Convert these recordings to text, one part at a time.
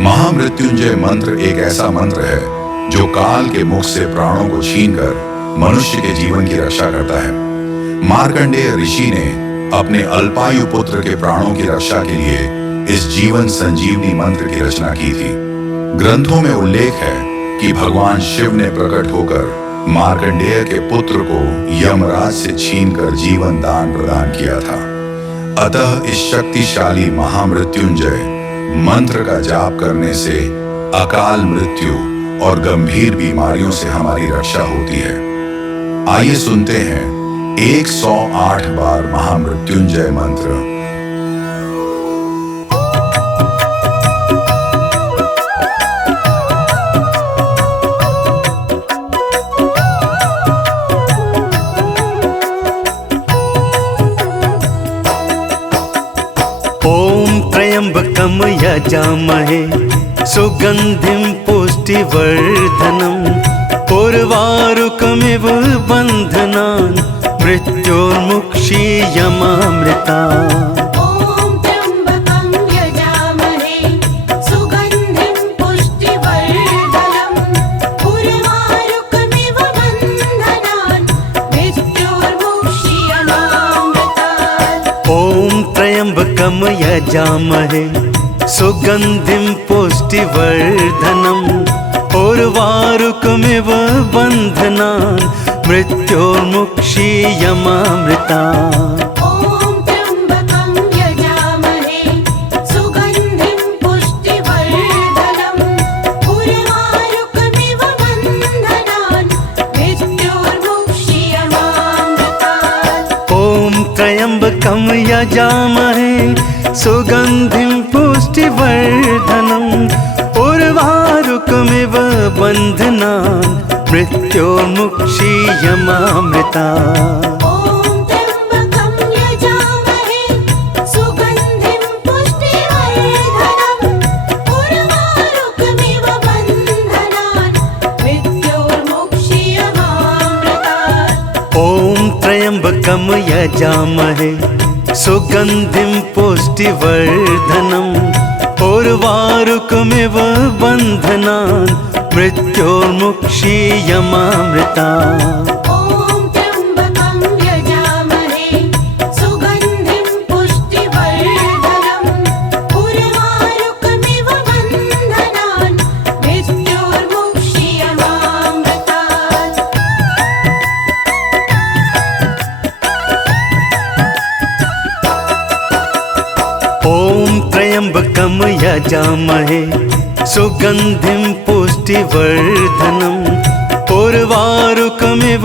महामृत्युंजय मंत्र एक ऐसा मंत्र है जो काल के मुख से प्राणों को छीनकर मनुष्य के जीवन की रक्षा करता है। मार्कंडेय ऋषि ने अपने अल्पायु पुत्र के प्राणों की रक्षा के लिए इस जीवन संजीवनी मंत्र की रचना की थी। ग्रंथों में उल्लेख है कि भगवान शिव ने प्रकट होकर मार्कंडेय के पुत्र को यमराज से छीनकर जीवन दान प्रदान किया था। अतः इस शक्तिशाली महामृत्युंजय मंत्र का जाप करने से अकाल मृत्यु और गंभीर बीमारियों से हमारी रक्षा होती है। आइए सुनते हैं 108 बार महामृत्युंजय मंत्र। ओम त्र्यंबकम यजामहे सुगंधिं पुष्टिवर्धनम् उर्वारुकमिव बन्धनान् मृत्योर्मुक्षीयमामृतात्। ओम त्र्यंबकं यजामहे सुगंधिं पुष्टिवर्धनम् उर्वारुकमिव बन्धनान् मृत्योर्मुक्षीयमामृतात्। ओम त्र्यंबकम यजामहे सुगंधिं पुष्टिवर्धनम् उर्वारुकमिव बन्धनान् मृत्योर्मुक्षीयमामृतात्। ओम त्र्यंबकं यजामहे सुगंधिं पुष्टिवर्धनम् उर्वारुकमिव बन्धनान् मृत्योर्मुक्षीयमामृतात्। ओम त्र्यंबकम यजामहे सुगंधिं पुष्टिवर्धनम् उर्वारुकमिव बन्धनान् मृत्योर्मुक्षीयमामृतात्। ओम त्र्यंबकं यजामहे सुगंधिं पुष्टिवर्धनम् उर्वारुकमिव बन्धनान् मृत्योर्मुक्षीयमामृतात्। ओम त्र्यंबकम यजामहे सुगंधिं पुष्टिवर्धनम् उर्वारुकमिव बन्धनान् मृत्योर्मुक्षीयमामृतात्। ओम त्र्यंबकं यजामहे सुगंधिं पुष्टिवर्धनम् उर्वारुकमिव बन्धनान् मृत्योर्मुक्षीयमामृतात्। ओम त्र्यंबकम यजामहे सुगंधिं पुष्टिवर्धनम् उर्वारुकमिव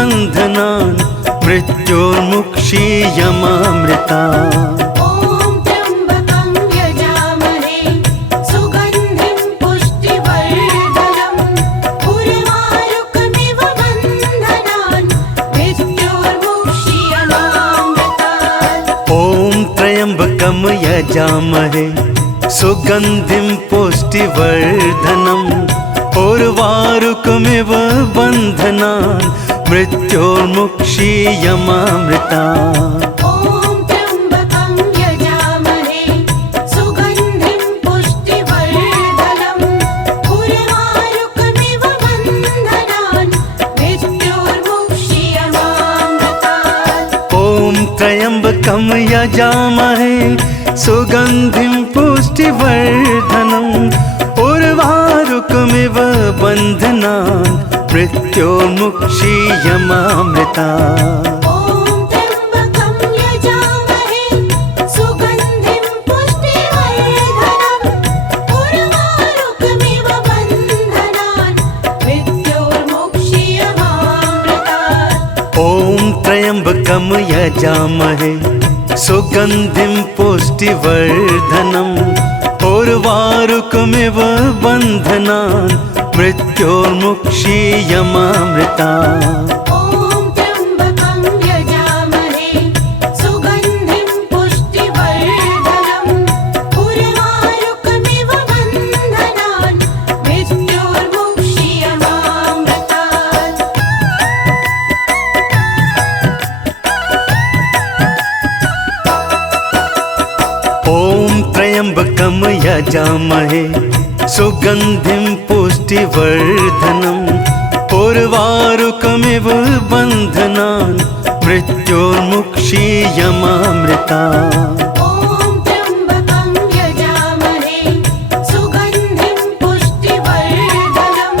बन्धनान् मृत्योर्मुक्षीयमामृतात्। ओम त्र्यंबकं यजामहे सुगंधिं पुष्टिवर्धनम् उर्वारुकमिव बन्धनान् मृत्योर्मुक्षीयमामृतात्। ओम त्र्यंबकम यजामहे सुगंधिं पुष्टिवर्धनम् उर्वारुकमिव बन्धनान् मृत्योर्मुक्षीयमामृतात्। ओम त्र्यंबकं यजामहे सुगंधिं पुष्टिवर्धनम् उर्वारुकमिव बन्धनान् मृत्योर्मुक्षीयमामृतात्। ओम त्र्यंबकम यजामहे सुगंधिं पुष्टिवर्धनम् उर्वारुकमिव बन्धनान् मृत्योर्मुक्षीयमामृतात्। ओम त्र्यंबकं यजामहे सुगंधिं पुष्टिवर्धनम् उर्वारुकमिव बन्धनान् मृत्योर्मुक्षीयमामृतात्। ओम त्र्यंबकम यजामहे सुगंधिं पुष्टिवर्धनम् उर्वारुकमिव बन्धनान् मृत्योर्मुक्षीयमामृतात्। ओम त्र्यंबकं यजामहे सुगंधिं पुष्टिवर्धनम् उर्वारुकमिव बन्धनान् मृत्योर्मुक्षीयमामृतात्। ओम त्र्यंबकम यजामहे यजामहे सुगन्धिं पुष्टिवर्धनम् उर्वारुकमिव बन्धनान् मृत्योर्मुक्षीयमामृता ॐ त्र्यम्बकं यजामहे सुगन्धिं पुष्टिवर्धनम्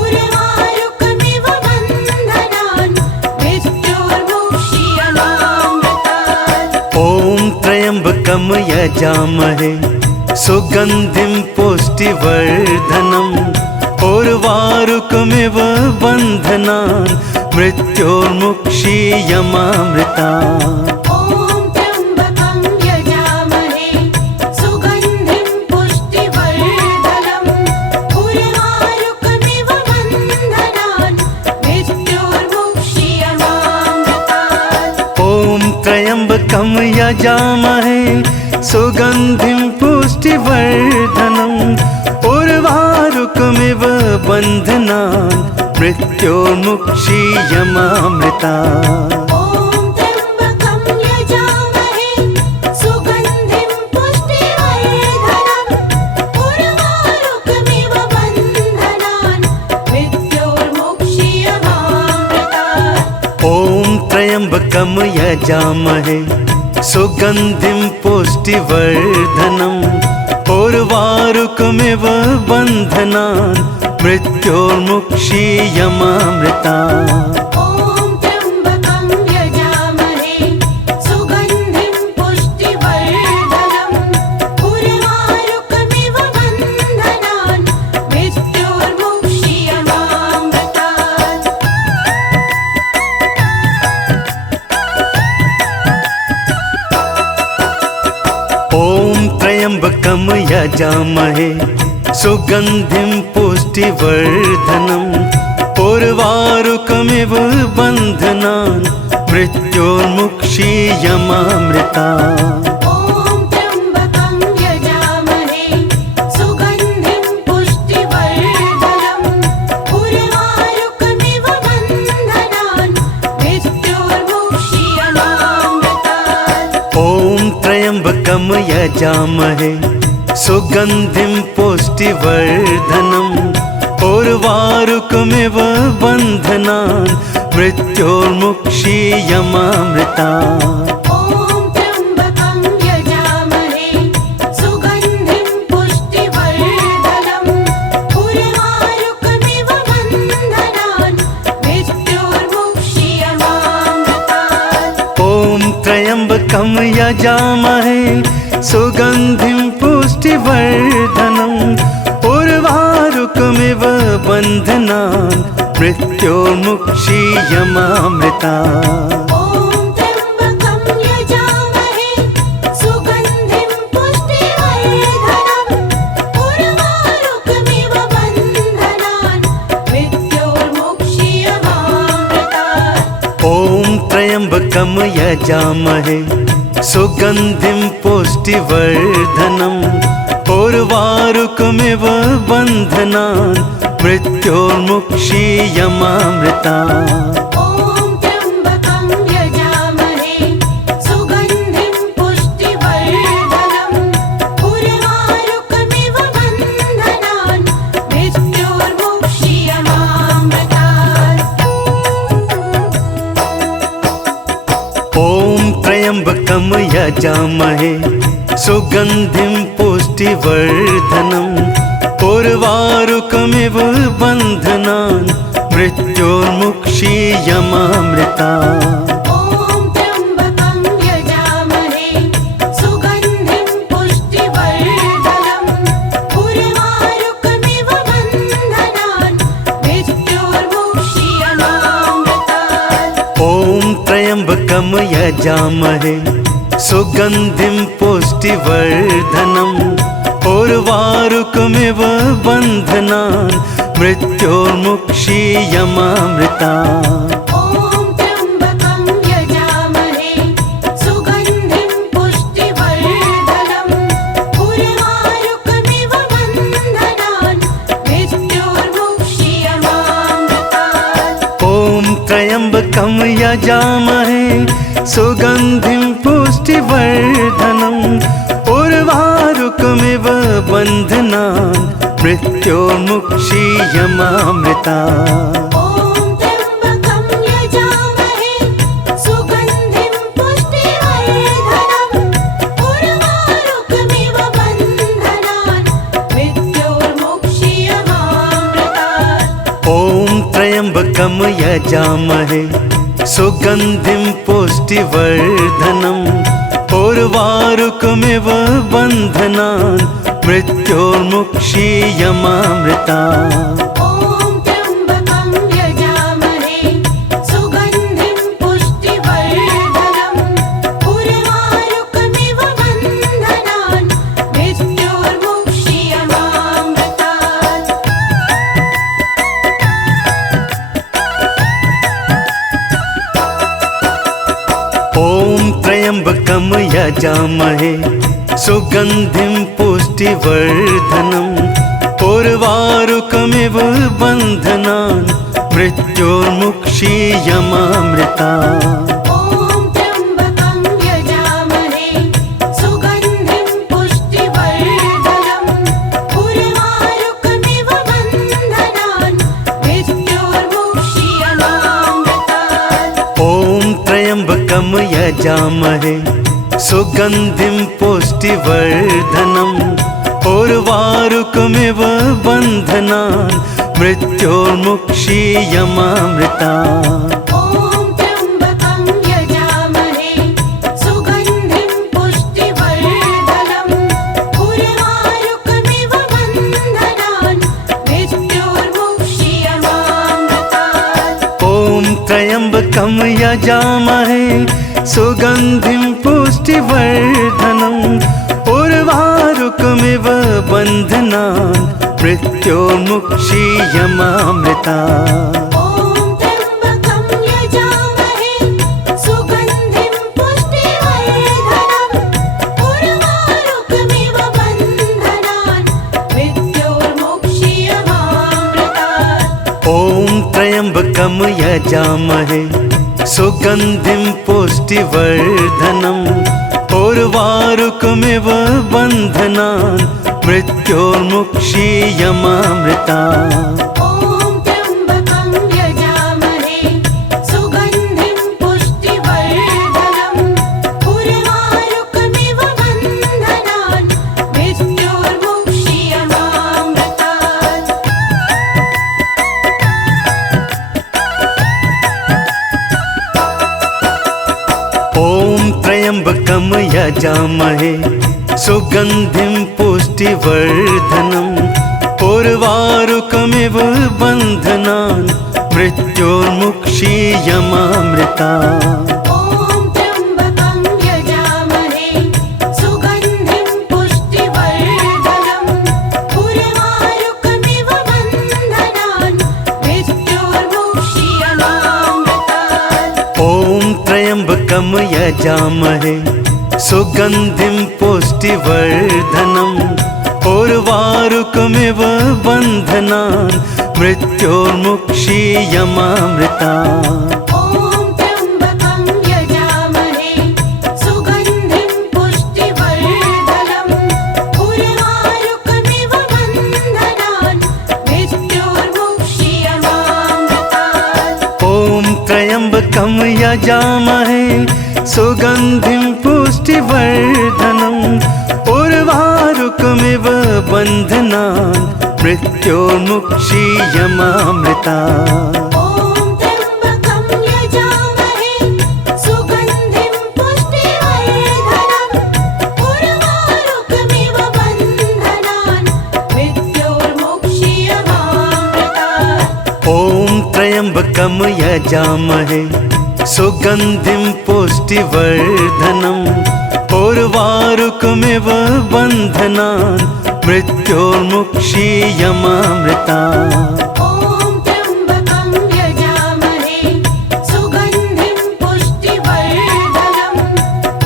उर्वारुकमिव बन्धनान् मृत्योर्मुक्षीयमामृतात् ॐ त्र्यम्बकं यजामहे सुगन्धिं पुष्टिवर्धनम् उर्वारुकमिव बन्धनान् मृत्योर्मुक्षीयमामृता ॐ त्र्यम्बकं यजामहे सुगन्धिं पुष्टिवर्धनम् उर्वारुकमिव बन्धनान् मृत्योर्मुक्षीयमामृतात् ॐ त्र्यम्बकं यजामहे सुगन्धिं पुष्टिवर्धनम् उर्वारुकमिव बन्धनान् मृत्योर्मुक्षीयमामृता ॐ त्र्यम्बकं यजामहे सुगन्धिं पुष्टिवर्धनम् उर्वारुकमिव बन्धनान् मृत्योर्मुक्षीयमामृतात् ॐ त्र्यम्बकं यजामहे सुगन्धिं पुष्टिवर्धनम् उर्वारुकमिव बन्धनान् मृत्योर्मुक्षीयमामृता ॐ त्र्यम्बकं यजामहे सुगन्धिं पुष्टिवर्धनम् उर्वारुकमिव बन्धनान् मृत्योर्मुक्षीयमामृतात् ॐ त्र्यम्बकं यजामहे सुगन्धिं पुष्टिवर्धनम् उर्वारुकमिव बन्धनान् मृत्योर्मुक्षीयमामृता ॐ त्र्यम्बकं यजामहे सुगन्धिं पुष्टिवर्धनम् उर्वारुकमिव बन्धनान् मृत्योर्मुक्षीयमामृतात् ॐ त्र्यम्बकं यजामहे सुगन्धिं पुष्टिवर्धनम् उर्वारुकमिव बन्धनान् मृत्योर्मुक्षीयमामृता ॐ त्र्यम्बकं यजामहे सुगन्धिं पुष्टिवर्धनम् उर्वारुकमिव बन्धनान् मृत्योर्मुक्षीयमामृतात् ॐ त्र्यम्बकं यजामहे सुगन्धिं पुष्टिवर्धनम् उर्वारुकमिव बन्धनान् मृत्योर्मुक्षीयमामृता ॐ त्र्यम्बकं यजामहे सुगन्धिं पुष्टिवर्धनम् उर्वारुकमिव बन्धनान् मृत्योर्मुक्षीयमामृतात् ॐ त्र्यम्बकं यजामहे सुगन्धिं पुष्टिवर्धनम् उर्वारुकमिव बन्धनान् मृत्योर्मुक्षीयमामृता ॐ त्र्यम्बकं यजामहे सुगन्धिं पुष्टिवर्धनम् उर्वारुकमिव बन्धनान् मृत्योर्मुक्षीयमामृतात् ॐ त्र्यम्बकं यजामहे सुगन्धिं पुष्टिवर्धनम् उर्वारुकमिव बन्धनान् मृत्योर्मुक्षीयमामृता ॐ त्र्यम्बकं यजामहे सुगन्धिं पुष्टिवर्धनम् उर्वारुकमिव बन्धनान् मृत्योर्मुक्षीयमामृतात् ॐ त्र्यम्बकं यजामहे सुगन्धिं पुष्टिवर्धनम् उर्वारुकमिव बन्धनान् मृत्योर्मुक्षीयमामृता ॐ त्र्यम्बकं यजामहे सुगन्धिं पुष्टिवर्धनम् उर्वारुकमिव बन्धनान् मृत्योर्मुक्षीयमामृतात् ॐ त्र्यम्बकं यजामहे सुगन्धिं पुष्टिवर्धनम् उर्वारुकमिव उर्वारुकमिव बन्धनान् मृत्योर्मुक्षीयमामृता ॐ त्र्यम्बकं यजामहे सुगन्धिं पुष्टिवर्धनम् उर्वारुकमिव बन्धनान् मृत्योर्मुक्षीयमामृतात् ॐ त्र्यम्बकं यजामहे सुगन्धिं पुष्टिवर्धनम् उर्वारुकमिव बन्धनान् मृत्योर्मुक्षीयमामृता ॐ त्र्यम्बकं यजामहे सुगन्धिं पुष्टिवर्धनम् उर्वारुकमिव बन्धनान् मृत्योर्मुक्षीयमामृतात् ॐ त्र्यम्बकं यजामहे सुगन्धिं पुष्टिवर्धनम् उर्वारुकमिव बन्धनान् मृत्योर्मुक्षीयमामृता ॐ त्र्यम्बकं यजामहे सुगन्धिं पुष्टिवर्धनम् उर्वारुकमिव बन्धनान् मृत्योर्मुक्षीयमामृतात् ॐ त्र्यम्बकं यजामहे सुगन्धिं पुष्टिवर्धनम् उर्वारुकमिव बन्धनान् मृत्योर्मुक्षीयमामृता ॐ त्र्यम्बकं यजामहे सुगन्धिं पुष्टिवर्धनम् उर्वारुकमिव बन्धनान् मृत्योर्मुक्षीयमामृतात् ॐ त्र्यम्बकं यजामहे सुगन्धिं पुष्टिवर्धनम् उर्वारुकमिव बन्धनान् मृत्योर्मुक्षीयमामृता ॐ त्र्यम्बकं यजामहे सुगन्धिं पुष्टिवर्धनम् उर्वारुकमिव बन्धनान् मृत्योर्मुक्षीयमामृतात् ॐ त्र्यम्बकं यजामहे सुगन्धिं पुष्टिवर्धनम् उर्वारुकमिव बन्धनान् मृत्योर्मुक्षीयमामृता ॐ त्र्यम्बकं यजामहे सुगन्धिं पुष्टिवर्धनम् उर्वारुकमिव बन्धनान् मृत्योर्मुक्षीयमामृतात् ॐ त्र्यम्बकं यजामहे सुगन्धिं पुष्टिवर्धनम् उर्वारुकमिव बन्धनान् मृत्योर्मुक्षीयमामृता ॐ त्र्यम्बकं यजामहे सुगन्धिं पुष्टिवर्धनम् उर्वारुकमिव बन्धनान् मृत्योर्मुक्षीयमामृतात् ॐ त्र्यम्बकं यजामहे सुगन्धिं पुष्टिवर्धनम् उर्वारुकमिव बन्धनान् मृत्योर्मुक्षीयमामृता ॐ त्र्यम्बकं यजामहे सुगन्धिं पुष्टिवर्धनम् उर्वारुकमिव बन्धनान् मृत्योर्मुक्षीयमामृतात् ॐ त्र्यम्बकं यजामहे सुगन्धिं पुष्टिवर्धनम् उर्वारुकमिव बन्धनान् मृत्योर्मुक्षीयमामृता ॐ त्र्यम्बकं यजामहे सुगन्धिं पुष्टिवर्धनम् उर्वारुकमिव बन्धनान् मृत्योर्मुक्षीयमामृतात् ॐ त्र्यम्बकं यजामहे सुगन्धिं पुष्टिवर्धनम् उर्वारुकमिव बन्धनान् मृत्योर्मुक्षीयमामृता ॐ त्र्यम्बकं यजामहे सुगन्धिं पुष्टिवर्धनम्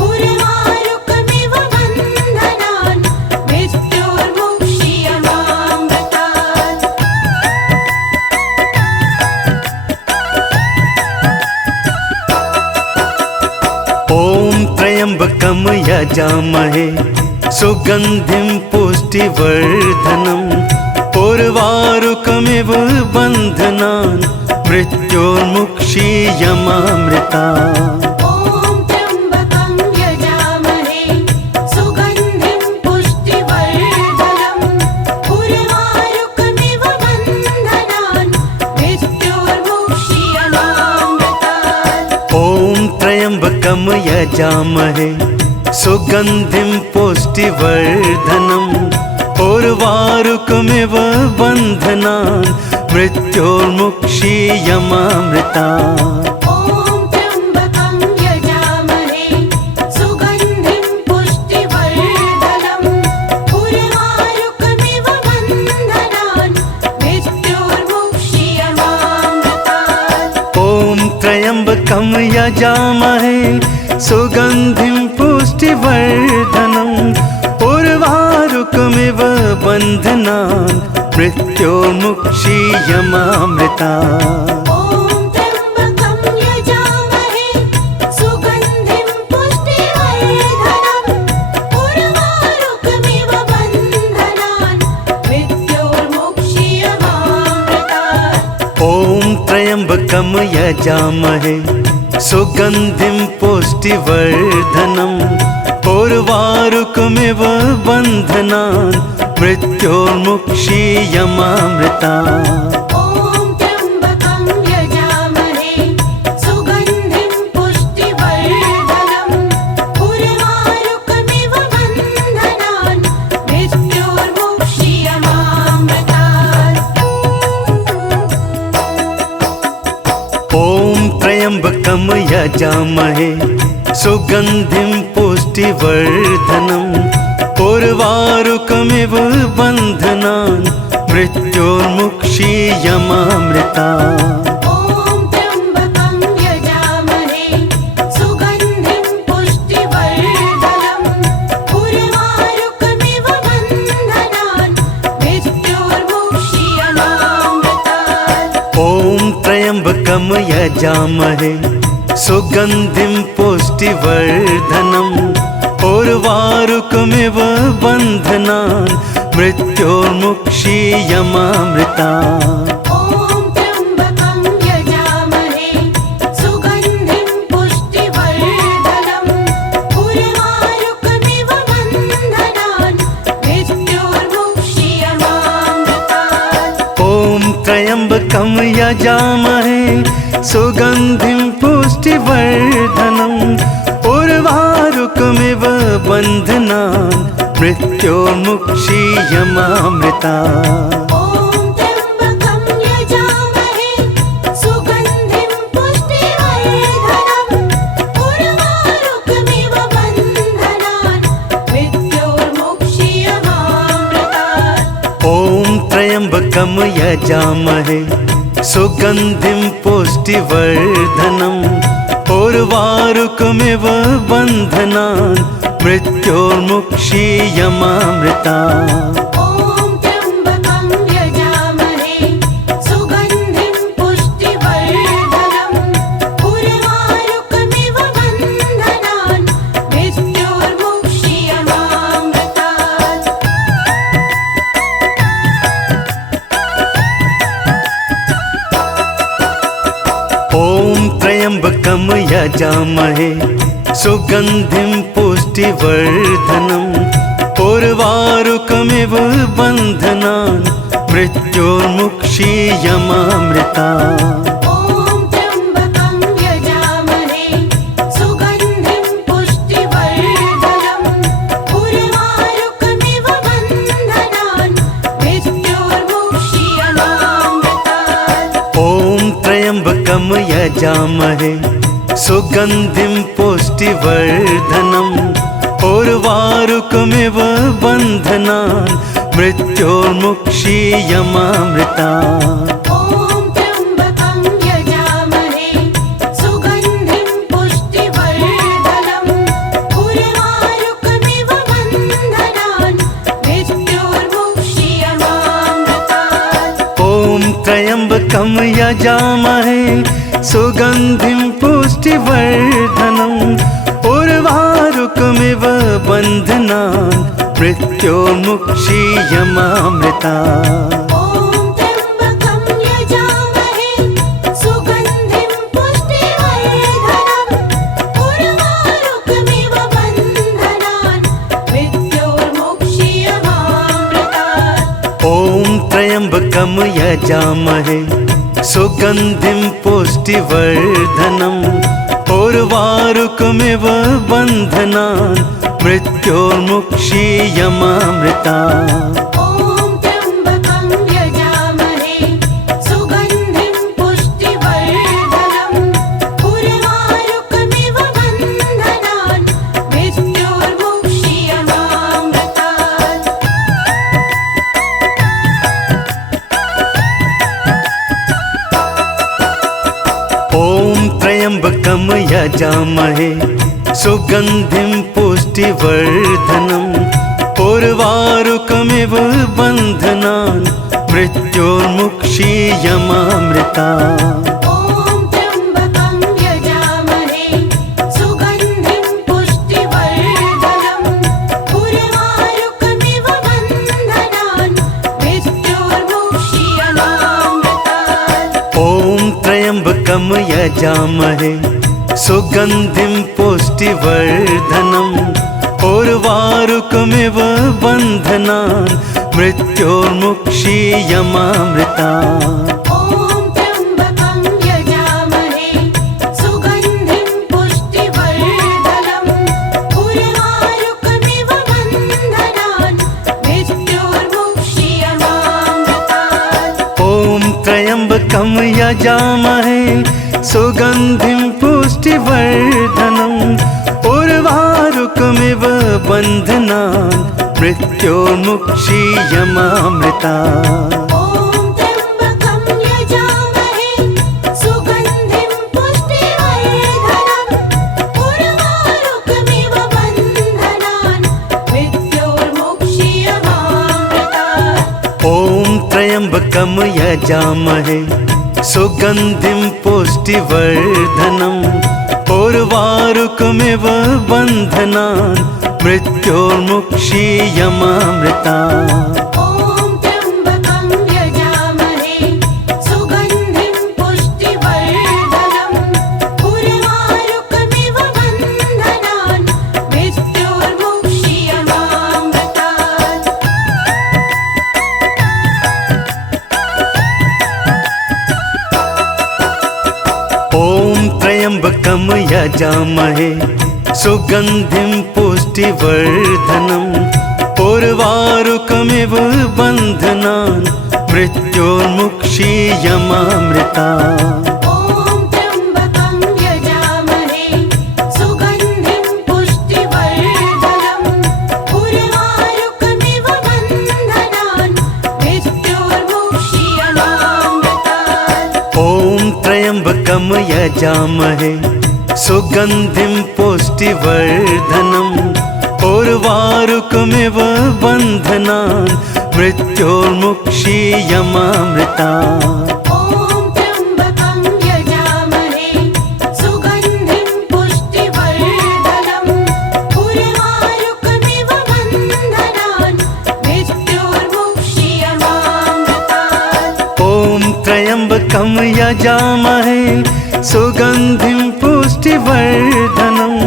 उर्वारुकमिव बन्धनान् मृत्योर्मुक्षीयमामृतात् ॐ त्र्यम्बकं यजामहे सुगन्धिं पुष्टिवर्धनम् उर्वारुकमिव बन्धनान् मृत्योर्मुक्षीयमामृता। ॐ त्र्यम्बकं यजामहे सुगन्धिं पुष्टिवर्धनम् उर्वारुकमिव बन्धनान् मृत्योर्मुक्षीयमामृतात्। ॐ त्र्यम्बकं यजामहे सुगन्धिं पुष्टिवर्धनम् उर्वारुकमिव बन्धनान् मृत्योर्मुक्षीयमामृता। ॐ त्र्यम्बकं यजामहे सुगन्धिं पुष्टिवर्धनम् उर्वारुकमिव बन्धनान् मृत्योर्मुक्षीयमामृतात्। ॐ त्र्यम्बकं यजामहे सुगन्धिं पुष्टिवर्धनम् उर्वारुकमिव बन्धनान् मृत्योर्मुक्षीयमामृता। ॐ त्र्यम्बकं यजामहे सुगन्धिं पुष्टिवर्धनम् उर्वारुकमिव बन्धनान् मृत्योर्मुक्षीयमामृतात्। ॐ त्र्यम्बकं यजामहे सुगन्धिं पुष्टिवर्धनम् उर्वारुकमिव बन्धनान् मृत्योर्मुक्षीयमामृता। ॐ त्र्यम्बकं यजामहे सुगन्धिं पुष्टिवर्धनम् उर्वारुकमिव बन्धनान् मृत्योर्मुक्षीयमामृतात्। ॐ त्र्यम्बकं यजामहे सुगन्धिं पुष्टिवर्धनम् उर्वारुकमिव बन्धनान् मृत्योर्मुक्षीयमामृता। ॐ त्र्यम्बकं यजामहे सुगन्धिं पुष्टिवर्धनम् उर्वारुकमिव बन्धनान् मृत्योर्मुक्षीयमामृतात्। ॐ त्र्यम्बकं यजामहे सुगन्धिं पुष्टिवर्धनम् उर्वारुकमिव बन्धनान् मृत्योर्मुक्षीयमामृता। ॐ त्र्यम्बकं यजामहे सुगन्धिं पुष्टिवर्धनम् उर्वारुकमिव बन्धनान् मृत्योर्मुक्षीयमामृतात्। ॐ त्र्यम्बकं यजामहे सुगन्धिं पुष्टिवर्धनम् उर्वारुकमिव बन्धनान् मृत्योर्मुक्षीयमामृता। ॐ त्र्यम्बकं यजामहे सुगन्धिं पुष्टिवर्धनम् उर्वारुकमिव बन्धनान् मृत्योर्मुक्षीयमामृतात्। ॐ त्र्यम्बकं यजामहे सुगन्धिं पुष्टिवर्धनम् उर्वारुकमिव बन्धनान् मृत्योर्मुक्षीयमामृता। ॐ त्र्यम्बकं यजामहे सुगन्धिं पुष्टिवर्धनम् उर्वारुकमिव बन्धनान् मृत्योर्मुक्षीयमामृतात्। ॐ त्र्यम्बकं यजामहे सुगन्धिं पुष्टिवर्धनम् उर्वारुकमिव बन्धनान् मृत्योर्मुक्षीयमामृता। ॐ त्र्यम्बकं यजामहे सुगन्धिं पुष्टिवर्धनम् उर्वारुकमिव बन्धनान् मृत्योर्मुक्षीयमामृतात्। ॐ त्र्यम्बकं यजामहे सुगन्धिं पुष्टिवर्धनम् उर्वारुकमिव बन्धनान् मृत्योर्मुक्षीयमामृता। ॐ त्र्यम्बकं यजामहे सुगन्धिं पुष्टिवर्धनम् उर्वारुकमिव बन्धनान् मृत्योर्मुक्षीयमामृतात्। ॐ त्र्यम्बकं यजामहे सुगन्धिं पुष्टिवर्धनम् उर्वारुकमिव बन्धनान् मृत्योर्मुक्षीयमामृता। ॐ त्र्यम्बकं यजामहे सुगन्धिं पुष्टिवर्धनम् उर्वारुकमिव बन्धनान् मृत्योर्मुक्षीयमामृतात्। ॐ त्र्यम्बकं यजामहे सुगन्धिं पुष्टिवर्धनम् उर्वारुकमिव बन्धनान् मृत्योर्मुक्षीयमामृता। ॐ त्र्यम्बकं यजामहे सुगन्धिं पुष्टिवर्धनम् उर्वारुकमिव बन्धनान् मृत्योर्मुक्षीयमामृतात्। ॐ त्र्यम्बकं यजामहे सुगन्धिं पुष्टिवर्धनम् उर्वारुकमिव बन्धनान् मृत्योर्मुक्षीयमामृता। ॐ त्र्यम्बकं यजामहे सुगन्धिं पुष्टिवर्धनम् उर्वारुकमिव बन्धनान् मृत्योर्मुक्षीयमामृतात्। ॐ त्र्यम्बकं यजामहे सुगन्धिं पुष्टिवर्धनम् उर्वारुकमिव बन्धनान् मृत्योर्मुक्षीयमामृता। ॐ त्र्यम्बकं यजामहे सुगन्धिं पुष्टिवर्धनम् उर्वारुकमिव बन्धनान् मृत्योर्मुक्षीयमामृतात्। ॐ त्र्यम्बकं यजामहे सुगन्धिं पुष्टिवर्धनम् उर्वारुकमिव बन्धनान् मृत्योर्मुक्षीयमामृता। ॐ त्र्यम्बकं यजामहे सुगन्धिं पुष्टिवर्धनम् उर्वारुकमिव बन्धनान् मृत्योर्मुक्षीयमामृतात्। ॐ त्र्यम्बकं यजामहे सुगन्धिं पुष्टिवर्धनम् उर्वारुकमिव बन्धनान् मृत्योर्मुक्षीयमामृता। ॐ त्र्यम्बकं यजामहे सुगन्धिं पुष्टिवर्धनम् उर्वारुकमिव बन्धनान् मृत्योर्मुक्षीयमामृतात्। ॐ त्र्यम्बकं यजामहे सुगन्धिं पुष्टिवर्धनम् उर्वारुकमिव बन्धनान् मृत्योर्मुक्षीयमामृता। ॐ त्र्यम्बकं यजामहे सुगन्धिं पुष्टिवर्धनम् उर्वारुकमिव बन्धनान् मृत्योर्मुक्षीयमामृतात्। ॐ त्र्यम्बकं यजामहे सुगन्धिं पुष्टिवर्धनम् उर्वारुकमिव बन्धनान् मृत्योर्मुक्षीयमामृता। ॐ त्र्यम्बकं यजामहे सुगन्धिं पुष्टिवर्धनम् उर्वारुकमिव बन्धनान् मृत्योर्मुक्षीयमामृतात्। ॐ त्र्यम्बकं यजामहे सुगन्धिं पुष्टिवर्धनम्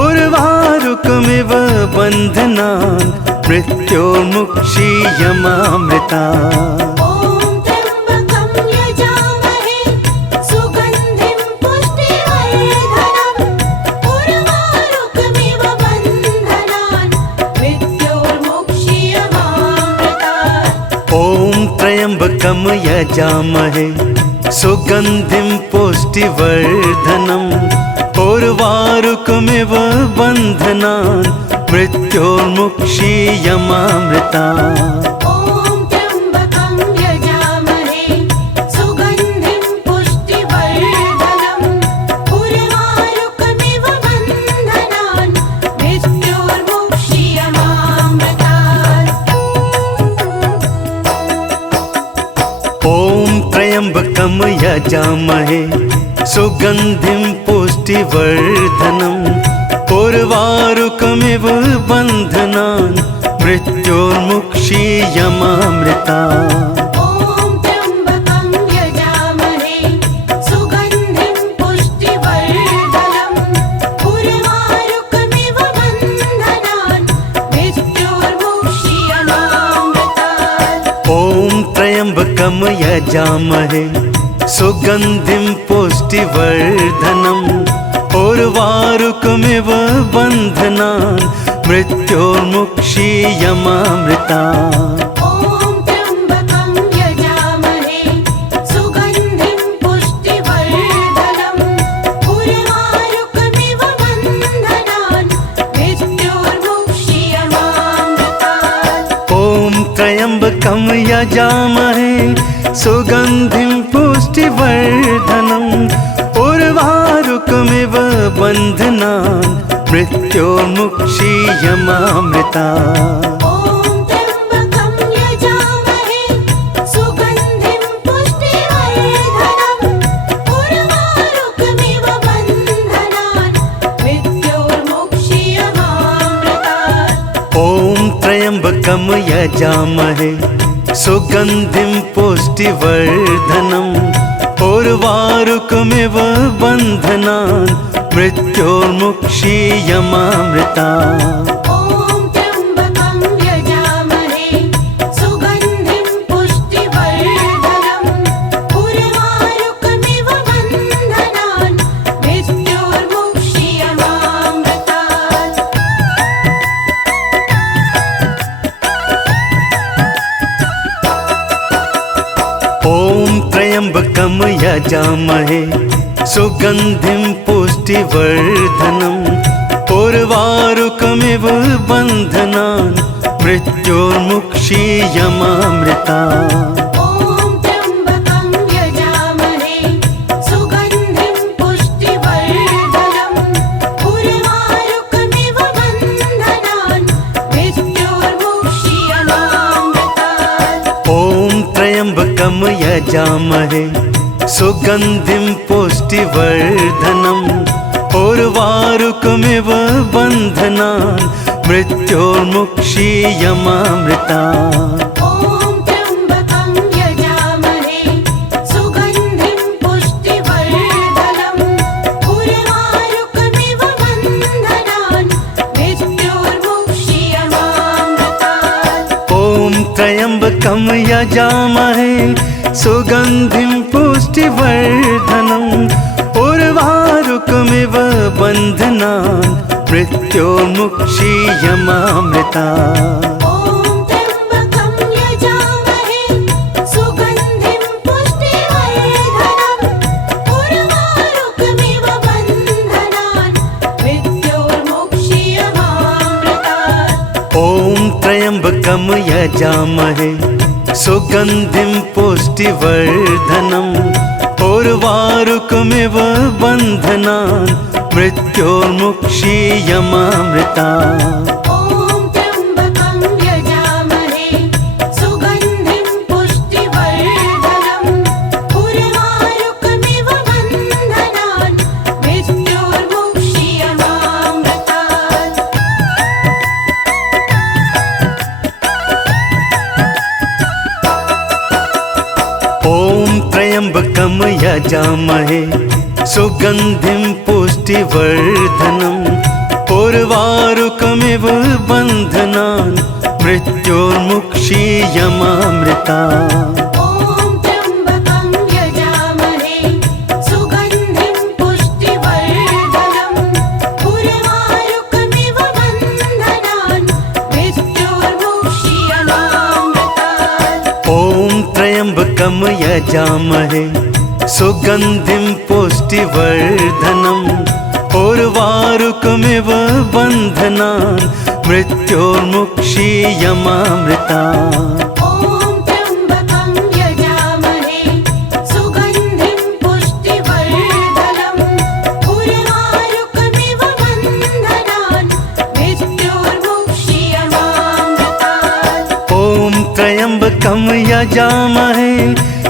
उर्वारुकमिव बन्धनान् मृत्योर्मुक्षीयमामृता। ॐ त्र्यम्बकं यजामहे सुगन्धिं पुष्टिवर्धनम् उर्वारुकमिव बन्धनान् मृत्योर्मुक्षीयमामृतात्। ॐ त्र्यम्बकं यजामहे सुगन्धिं पुष्टिवर्धनम् उर्वारुकमिव बन्धनान् मृत्योर्मुक्षीयमामृता। ॐ त्र्यम्बकं यजामहे सुगन्धिं पुष्टिवर्धनम् उर्वारुकमिव बन्धनान् मृत्योर्मुक्षीयमामृतात्। ॐ त्र्यम्बकं यजामहे सुगन्धिं पुष्टिवर्धनम् उर्वारुकमिव बन्धनान् मृत्योर्मुक्षीयमामृता। ॐ त्र्यम्बकं यजामहे सुगन्धिं पुष्टिवर्धनम् उर्वारुकमिव बन्धनान् मृत्योर्मुक्षीयमामृतात्। ॐ त्र्यम्बकं यजामहे सुगन्धिं पुष्टिवर्धनम् उर्वारुकमिव बन्धनान् मृत्योर्मुक्षीयमामृता। ॐ त्र्यम्बकं यजामहे सुगन्धिं पुष्टिवर्धनम् उर्वारुकमिव बन्धनान् मृत्योर्मुक्षीयमामृतात्। ॐ त्र्यम्बकं यजामहे सुगन्धिं पुष्टिवर्धनम् उर्वारुकमिव बन्धनान् मृत्योर्मुक्षीयमामृता। ॐ त्र्यम्बकं यजामहे सुगन्धिं पुष्टिवर्धनम् उर्वारुकमिव बन्धनान् मृत्योर्मुक्षीयमामृतात्। ॐ त्र्यम्बकं यजामहे सुगन्धिं पुष्टिवर्धनम् उर्वारुकमिव बन्धनान् मृत्योर्मुक्षीयमामृता। ॐ त्र्यम्बकं यजामहे सुगन्धिं पुष्टिवर्धनम् उर्वारुकमिव बन्धनान् मृत्योर्मुक्षीयमामृतात्। ॐ त्र्यम्बकं यजामहे सुगन्धिं पुष्टिवर्धनम् उर्वारुकमिव बन्धनान् मृत्योर्मुक्षीयमामृता। ॐ त्र्यम्बकं यजामहे सुगन्धिं पुष्टिवर्धनम् उर्वारुकमिव बन्धनान् मृत्योर्मुक्षीयमामृतात्। ॐ त्र्यम्बकं यजामहे सुगन्धिं पुष्टिवर्धनम् उर्वारुकमिव बन्धनान् मृत्योर्मुक्षीयमामृता। ॐ त्र्यम्बकं यजामहे सुगन्धिं पुष्टिवर्धनम् उर्वारुकमिव बन्धनान् मृत्योर्मुक्षीयमामृतात्। ॐ त्र्यम्बकं यजामहे सुगन्धिं पुष्टिवर्धनम् उर्वारुकमिव बन्धनान् मृत्योर्मुक्षीयमामृता। ॐ त्र्यम्बकं यजामहे सुगन्धिं पुष्टिवर्धनम् उर्वारुकमिव बन्धनान् मृत्योर्मुक्षीयमामृतात्। ॐ त्र्यम्बकं यजामहे सुगन्धिं पुष्टिवर्धनम् उर्वारुकमिव बन्धनान् मृत्योर्मुक्षीयमामृता। ॐ त्र्यम्बकं यजामहे सुगन्धिं पुष्टिवर्धनम् उर्वारुकमिव बन्धनान् मृत्योर्मुक्षीयमामृतात्। ॐ त्र्यम्बकं यजामहे सुगन्धिं पुष्टिवर्धनम् उर्वारुकमिव बन्धनान् मृत्योर्मुक्षीयमामृता। ॐ त्र्यम्बकं यजामहे सुगन्धिं पुष्टिवर्धनम् उर्वारुकमिव बन्धनान् मृत्योर्मुक्षीयमामृतात्। ॐ त्र्यम्बकं यजामहे सुगन्धिं पुष्टिवर्धनम् उर्वारुकमिव बन्धनान् मृत्योर्मुक्षीयमामृता। ॐ त्र्यम्बकं यजामहे सुगन्धिं पुष्टिवर्धनम् उर्वारुकमिव बन्धनान् मृत्योर्मुक्षीयमामृतात्। ॐ त्र्यम्बकं यजामहे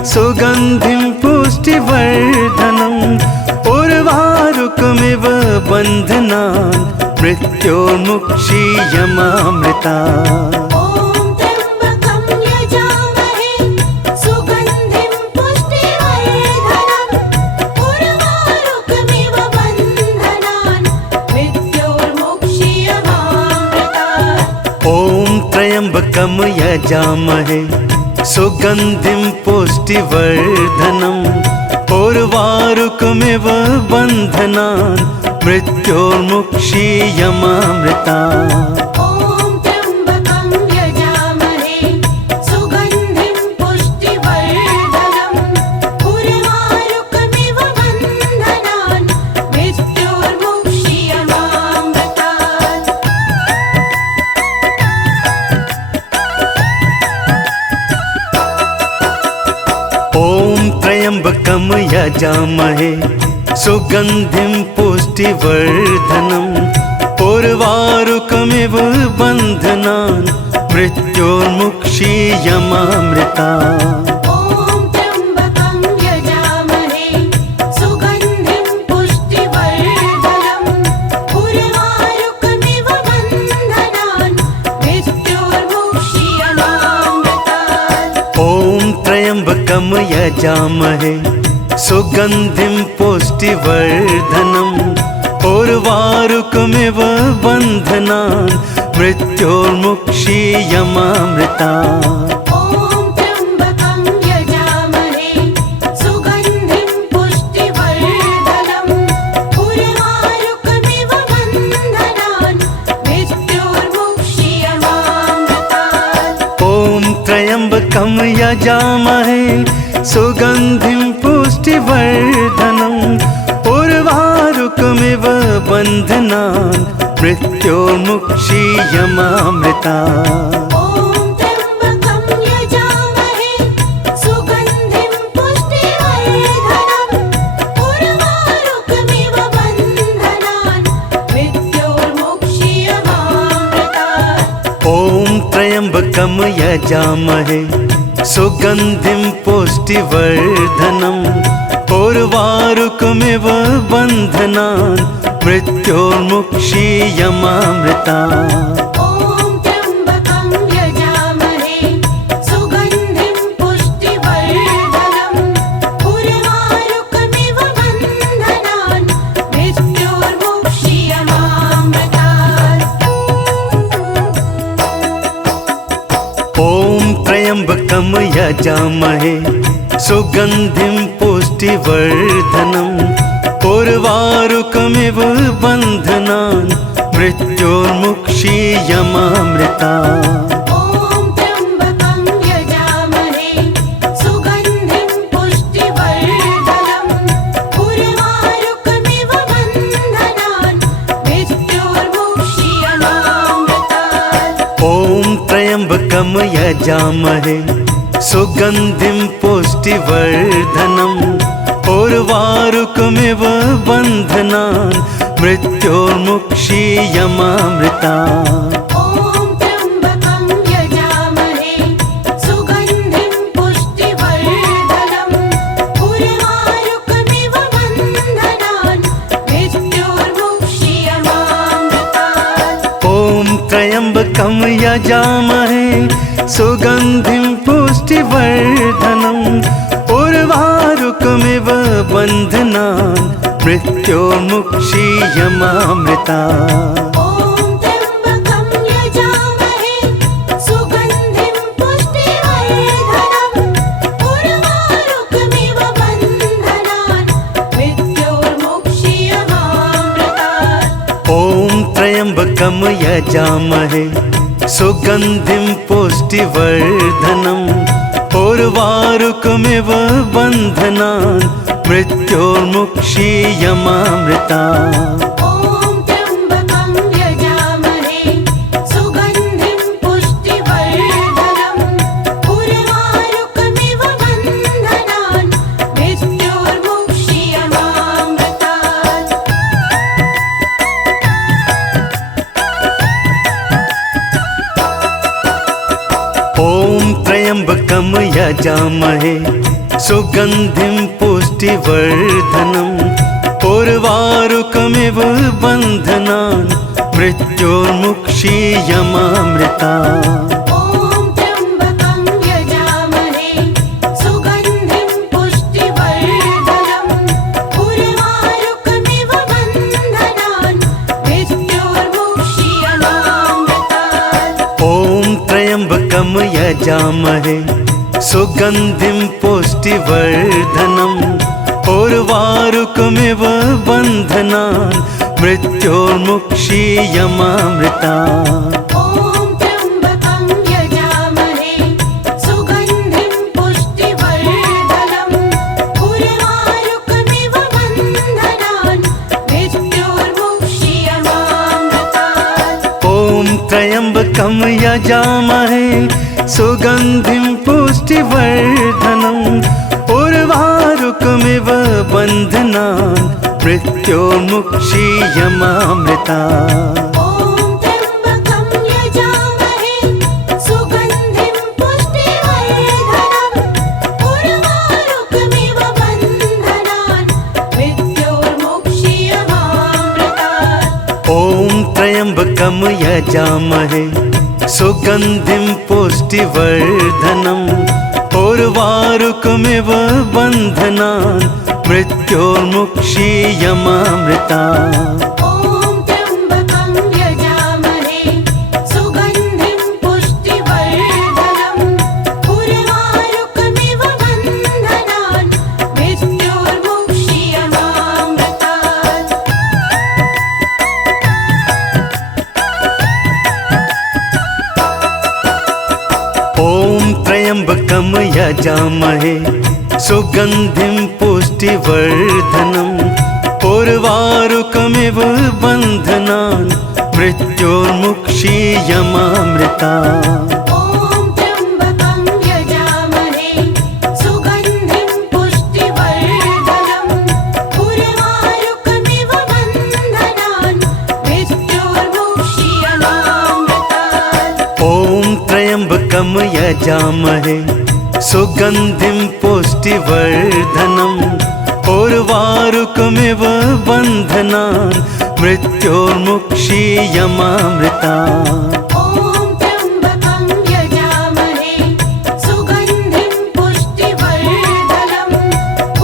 सुगन्धिं पुष्टिवर्धनम् उर्वारुकमिव बन्धनान् मृत्योर्मुक्षीयमामृता। ॐ त्र्यम्बकं यजामहे सुगन्धिं पुष्टिवर्धनम् उर्वारुकमिव बन्धनान् मृत्योर्मुक्षीयमामृतात्। ॐ त्र्यम्बकं यजामहे सुगन्धिं पुष्टिवर्धनम् उर्वारुकमिव बन्धनान् मृत्योर्मुक्षीयमामृता। ॐ त्र्यम्बकं यजामहे सुगन्धिं पुष्टिवर्धनम् उर्वारुकमिव बन्धनान् मृत्योर्मुक्षीयमामृतात्। ॐ त्र्यम्बकं यजामहे सुगन्धिं पुष्टिवर्धनम् उर्वारुकमिव बन्धनान् मृत्योर्मुक्षीयमामृता। ॐ त्र्यम्बकं यजामहे सुगन्धिं पुष्टिवर्धनम् उर्वारुकमिव बन्धनान् मृत्योर्मुक्षीयमामृतात्। ॐ त्र्यम्बकं यजामहे सुगन्धिं पुष्टिवर्धनम् उर्वारुकमिव बन्धनान् मृत्योर्मुक्षीयमामृता। ॐ त्र्यम्बकं यजामहे सुगन्धिं पुष्टिवर्धनम् उर्वारुकमिव बन्धनान् मृत्योर्मुक्षीयमामृतात्। ॐ त्र्यम्बकं यजामहे सुगन्धिं पुष्टिवर्धनम् उर्वारुकमिव बन्धनान् मृत्योर्मुक्षीयमामृता। ॐ त्र्यम्बकं यजामहे सुगन्धिं पुष्टिवर्धनम् उर्वारुकमिव बन्धनान् मृत्योर्मुक्षीयमामृतात्। ॐ त्र्यम्बकं यजामहे सुगन्धिं पुष्टिवर्धनम् उर्वारुकमिव बन्धनान् मृत्योर्मुक्षीयमामृता। ॐ त्र्यम्बकं यजामहे सुगन्धिं पुष्टिवर्धनम् उर्वारुकमिव बन्धनान् मृत्योर्मुक्षीयमामृतात्। ॐ त्र्यम्बकं यजामहे सुगन्धिं पुष्टिवर्धनम् उर्वारुकमिव बन्धनान् मृत्योर्मुक्षीयमामृता। ॐ त्र्यम्बकं यजामहे सुगन्धिं पुष्टिवर्धनम् उर्वारुकमिव बन्धनान् मृत्योर्मुक्षीयमामृतात्। ॐ त्र्यम्बकं यजामहे सुगन्धिं पुष्टिवर्धनम् उर्वारुकमिव बन्धनान् मृत्योर्मुक्षीयमामृता। ॐ त्र्यम्बकं यजामहे सुगन्धिं पुष्टिवर्धनम् उर्वारुकमिव बन्धनान् मृत्योर्मुक्षीयमामृतात्। ॐ त्र्यम्बकं यजामहे सुगन्धिं पुष्टिवर्धनम् उर्वारुकमिव बन्धनान् मृत्योर्मुक्षीयमामृता। ॐ त्र्यम्बकं यजामहे सुगन्धिं पुष्टिवर्धनम् उर्वारुकमिव बन्धनान् मृत्योर्मुक्षीयमामृतात्। ॐ त्र्यम्बकं यजामहे सुगन्धिं पुष्टिवर्धनम् उर्वारुकमिव बन्धनान् मृत्योर्मुक्षीयमामृता। ॐ त्र्यम्बकं यजामहे सुगन्धिं पुष्टिवर्धनम् उर्वारुकमिव बन्धनान् मृत्योर्मुक्षीयमामृतात्। त्र्यम्बकं यजामहे सुगन्धिं पुष्टिवर्धनम् उर्वारुकमिव बन्धनान् मृत्योर्मुक्षीयमामृता। ॐ त्र्यम्बकं यजामहे सुगन्धिं पुष्टिवर्धनम् उर्वारुकमिव बन्धनान् मृत्योर्मुक्षीयमामृतात्। ॐ त्र्यम्बकं यजामहे सुगन्धिं पुष्टिवर्धनम् उर्वारुकमिव बन्धनान् मृत्योर्मुक्षीयमामृता। ॐ त्र्यम्बकं यजामहे सुगन्धिं पुष्टिवर्धनम् उर्वारुकमिव बन्धनान् मृत्योर्मुक्षीयमामृतात्। ॐ त्र्यम्बकं यजामहे सुगन्धिं पुष्टिवर्धनम् उर्वारुकमिव बन्धनान् मृत्योर्मुक्षीयमामृता। ॐ त्र्यम्बकं यजामहे सुगन्धिं पुष्टिवर्धनम् उर्वारुकमिव बन्धनान् मृत्योर्मुक्षीयमामृतात्। ॐ त्र्यम्बकं यजामहे सुगन्धिं पुष्टिवर्धनम् उर्वारुकमिव बन्धनान् मृत्योर्मुक्षीयमामृता। ॐ त्र्यम्बकं यजामहे सुगन्धिं पुष्टिवर्धनम् उर्वारुकमिव बन्धनान् मृत्योर्मुक्षीयमामृतात्। ॐ त्र्यम्बकं यजामहे सुगन्धिं पुष्टिवर्धनम् उर्वारुकमिव बन्धनान् मृत्योर्मुक्षीयमामृता। ॐ त्र्यम्बकं यजामहे सुगन्धिं पुष्टिवर्धनम् उर्वारुकमिव बन्धनान् मृत्योर्मुक्षीयमामृतात्। ॐ त्र्यम्बकं यजामहे सुगन्धिं पुष्टिवर्धनम् उर्वारुकमिव बन्धनान् मृत्योर्मुक्षीयमामृता। ॐ त्र्यम्बकं यजामहे सुगन्धिं पुष्टिवर्धनम्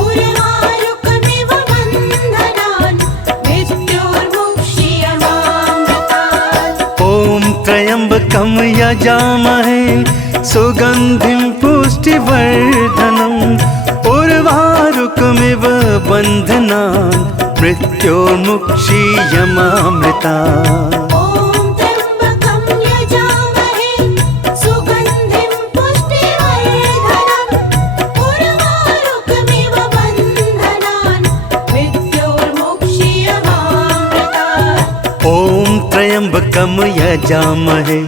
उर्वारुकमिव बन्धनान् मृत्योर्मुक्षीयमामृतात्। ॐ त्र्यम्बकं यजामहे सुगन्धिं पुष्टिवर्धनम् उर्वारुकमिव बन्धनान् मृत्योर्मुक्षीयमामृता। ॐ त्र्यम्बकं यजामहे सुगन्धिं पुष्टिवर्धनम् उर्वारुकमिव बन्धनान् मृत्योर्मुक्षीयमामृतात्। ॐ त्र्यम्बकं यजामहे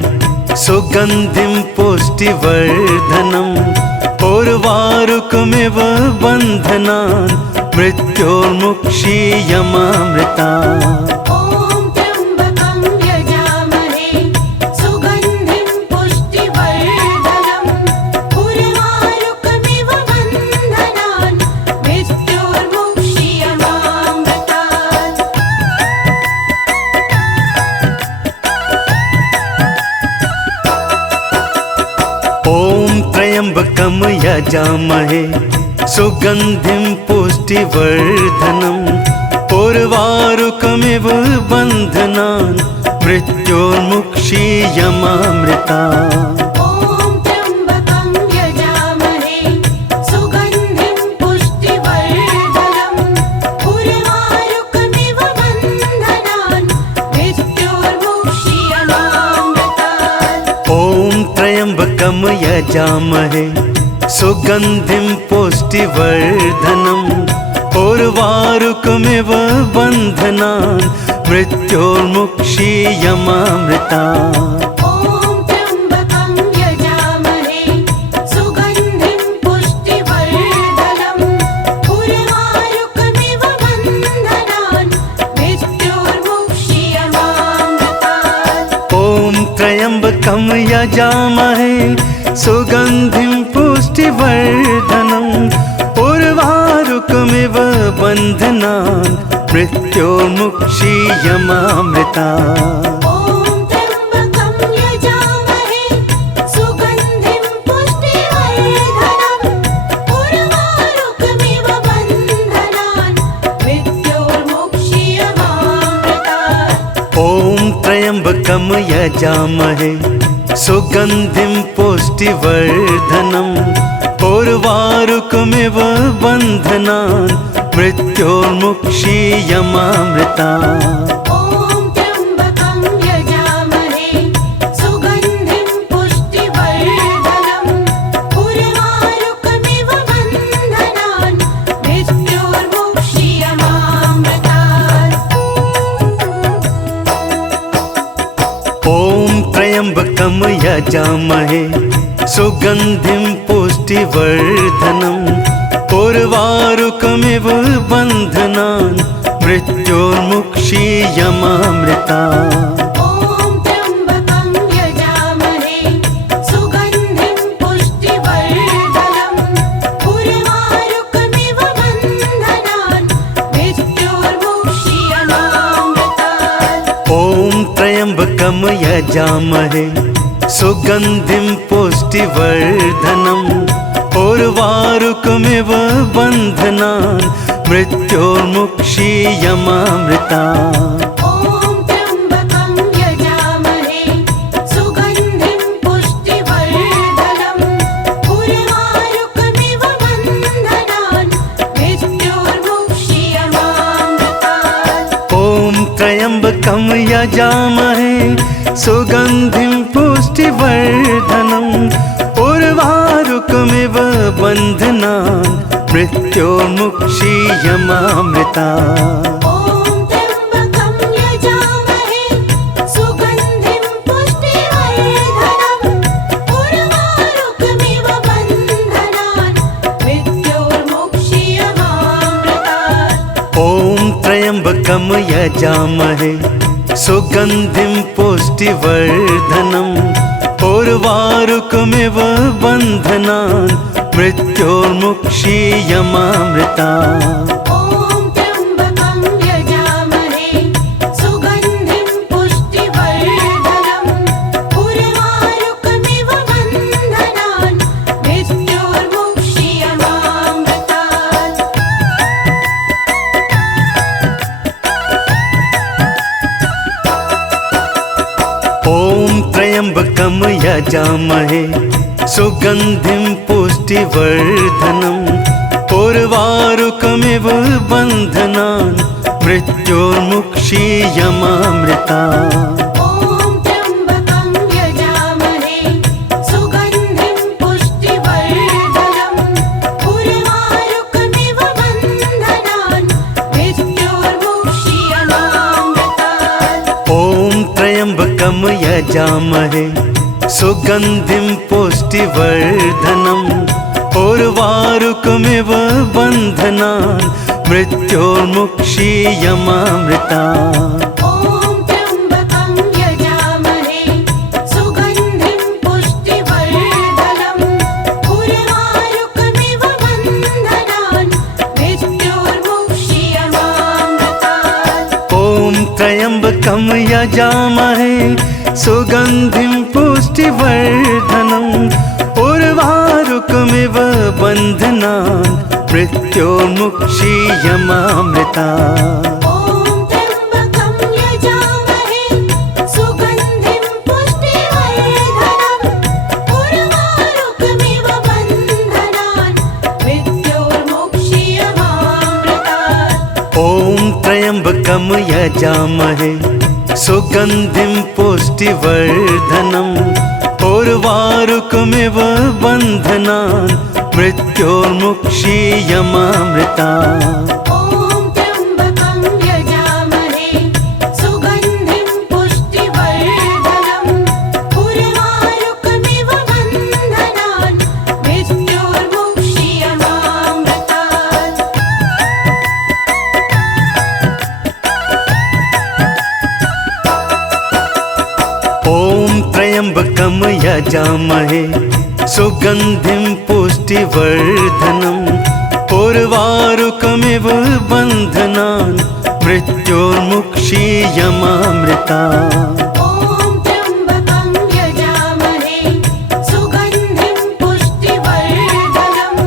सुगन्धिं पुष्टिवर्धनम् उर्वारुकमिव बन्धनान् मृत्योर्मुक्षीयमामृता। ॐ त्र्यम्बकं यजामहे सुगन्धिं पुष्टिवर्धनम् उर्वारुकमिव बन्धनान् मृत्योर्मुक्षीयमामृतात्। ॐ त्र्यम्बकं यजामहे सुगन्धिं पुष्टिवर्धनम् उर्वारुकमिव बन्धनान् मृत्योर्मुक्षीयमामृता। ॐ त्र्यम्बकं यजामहे सुगन्धिं पुष्टिवर्धनम् उर्वारुकमिव बन्धनान् मृत्योर्मुक्षीयमामृतात्। ॐ त्र्यम्बकं यजामहे सुगन्धिं पुष्टिवर्धनम् उर्वारुकमिव बन्धनान् मृत्योर्मुक्षीयमामृता। ॐ त्र्यम्बकं यजामहे सुगन्धिं पुष्टिवर्धनम् उर्वारुकमिव बन्धनान् मृत्योर्मुक्षीयमामृतात्। ॐ त्र्यम्बकं यजामहे सुगन्धिं पुष्टिवर्धनम् उर्वारुकमिव बन्धनान् मृत्योर्मुक्षीयमामृता। ॐ त्र्यम्बकं यजामहे सुगन्धिं पुष्टिवर्धनम् उर्वारुकमिव बन्धनान् मृत्योर्मुक्षीयमामृतात्। ॐ त्र्यम्बकं यजामहे सुगन्धिं पुष्टिवर्धनम् उर्वारुकमिव बन्धनान् मृत्योर्मुक्षीयमामृतात्। ॐ त्र्यम्बकं यजामहे सुगन्धिं पुष्टिवर्धनम् उर्वारुकमिव बन्धनान् मृत्योर्मुक्षीयमामृतात्। ॐ त्र्यम्बकं यजामहे सुगन्धिं पुष्टिवर्धनम् उर्वारुकमिव बन्धनान् मृत्योर्मुक्षीयमामृतात्। ॐ त्र्यम्बकं यजामहे सुगन्धिं पुष्टिवर्धनम् उर्वारुकमिव बन्धनान् मृत्योर्मुक्षीयमामृतात्। ॐ त्र्यम्बकं यजामहे सुगन्धिं पुष्टिवर्धनम् उर्वारुकमिव बन्धनान् मृत्योर्मुक्षीयमामृतात्। ॐ त्र्यम्बकं यजामहे सुगन्धिं पुष्टिवर्धनम् उर्वारुकमिव बन्धनान् मृत्योर्मुक्षीयमामृतात्। ॐ त्र्यम्बकं यजामहे सुगन्धिं पुष्टिवर्धनम् उर्वारुकमिव बन्धनान् मृत्योर्मुक्षीयमामृतात्। ॐ त्र्यम्बकं यजामहे सुगन्धिं पुष्टिवर्धनम् उर्वारुकमिव बन्धनान् मृत्योर्मुक्षीयमामृतात्। ॐ त्र्यम्बकं यजामहे सुगन्धिं पुष्टिवर्धनम् उर्वारुकमिव बन्धनान् मृत्योर्मुक्षीयमामृतात्। ॐ त्र्यम्बकं यजामहे सुगन्धिं पुष्टिवर्धनम् उर्वारुकमिव बन्धनान् मृत्योर्मुक्षीयमामृतात्। ॐ त्र्यम्बकं यजामहे सुगन्धिं पुष्टिवर्धनम् उर्वारुकमिव बन्धनान् मृत्योर्मुक्षीयमामृतात्। ॐ त्र्यम्बकं यजामहे सुगन्धिं पुष्टिवर्धनम् उर्वारुकमिव बन्धनान् मृत्योर्मुक्षीयमामृतात्। ॐ त्र्यम्बकं यजामहे सुगन्धिं पुष्टिवर्धनम् उर्वारुकमिव बन्धनान् मृत्योर्मुक्षीयमामृतात्। ॐ त्र्यम्बकं यजामहे सुगन्धिं पुष्टिवर्धनम् उर्वारुकमिव बन्धनान् मृत्योर्मुक्षीयमामृतात्। ॐ त्र्यम्बकं यजामहे सुगन्धिं पुष्टिवर्धनम् उर्वारुकमिव बन्धनान् मृत्योर्मुक्षीयमामृतात्। ॐ त्र्यम्बकं यजामहे सुगन्धिं पुष्टिवर्धनम् उर्वारुकमिव बन्धनान् मृत्योर्मुक्षीयमामृतात्। ॐ त्र्यम्बकं यजामहे सुगन्धिं पुष्टिवर्धनम् उर्वारुकमिव बन्धनान् मृत्योर्मुक्षीयमामृतात्। ॐ त्र्यम्बकं यजामहे सुगन्धिं पुष्टिवर्धनम् उर्वारुकमिव बन्धनान् मृत्योर्मुक्षीयमामृतात्। ॐ त्र्यम्बकं यजामहे सुगन्धिं पुष्टिवर्धनम्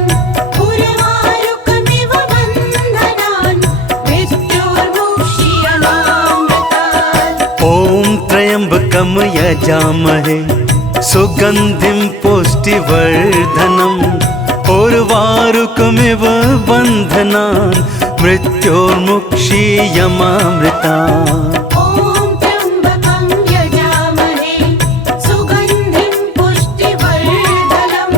उर्वारुकमिव बन्धनान् मृत्योर्मुक्षीयमामृतात्। ॐ त्र्यम्बकं यजामहे सुगन्धिं पुष्टिवर्धनम् उर्वारुकमिव बन्धनान् मृत्योर्मुक्षीयमामृतात्। ॐ त्र्यम्बकं यजामहे सुगन्धिं पुष्टिवर्धनम्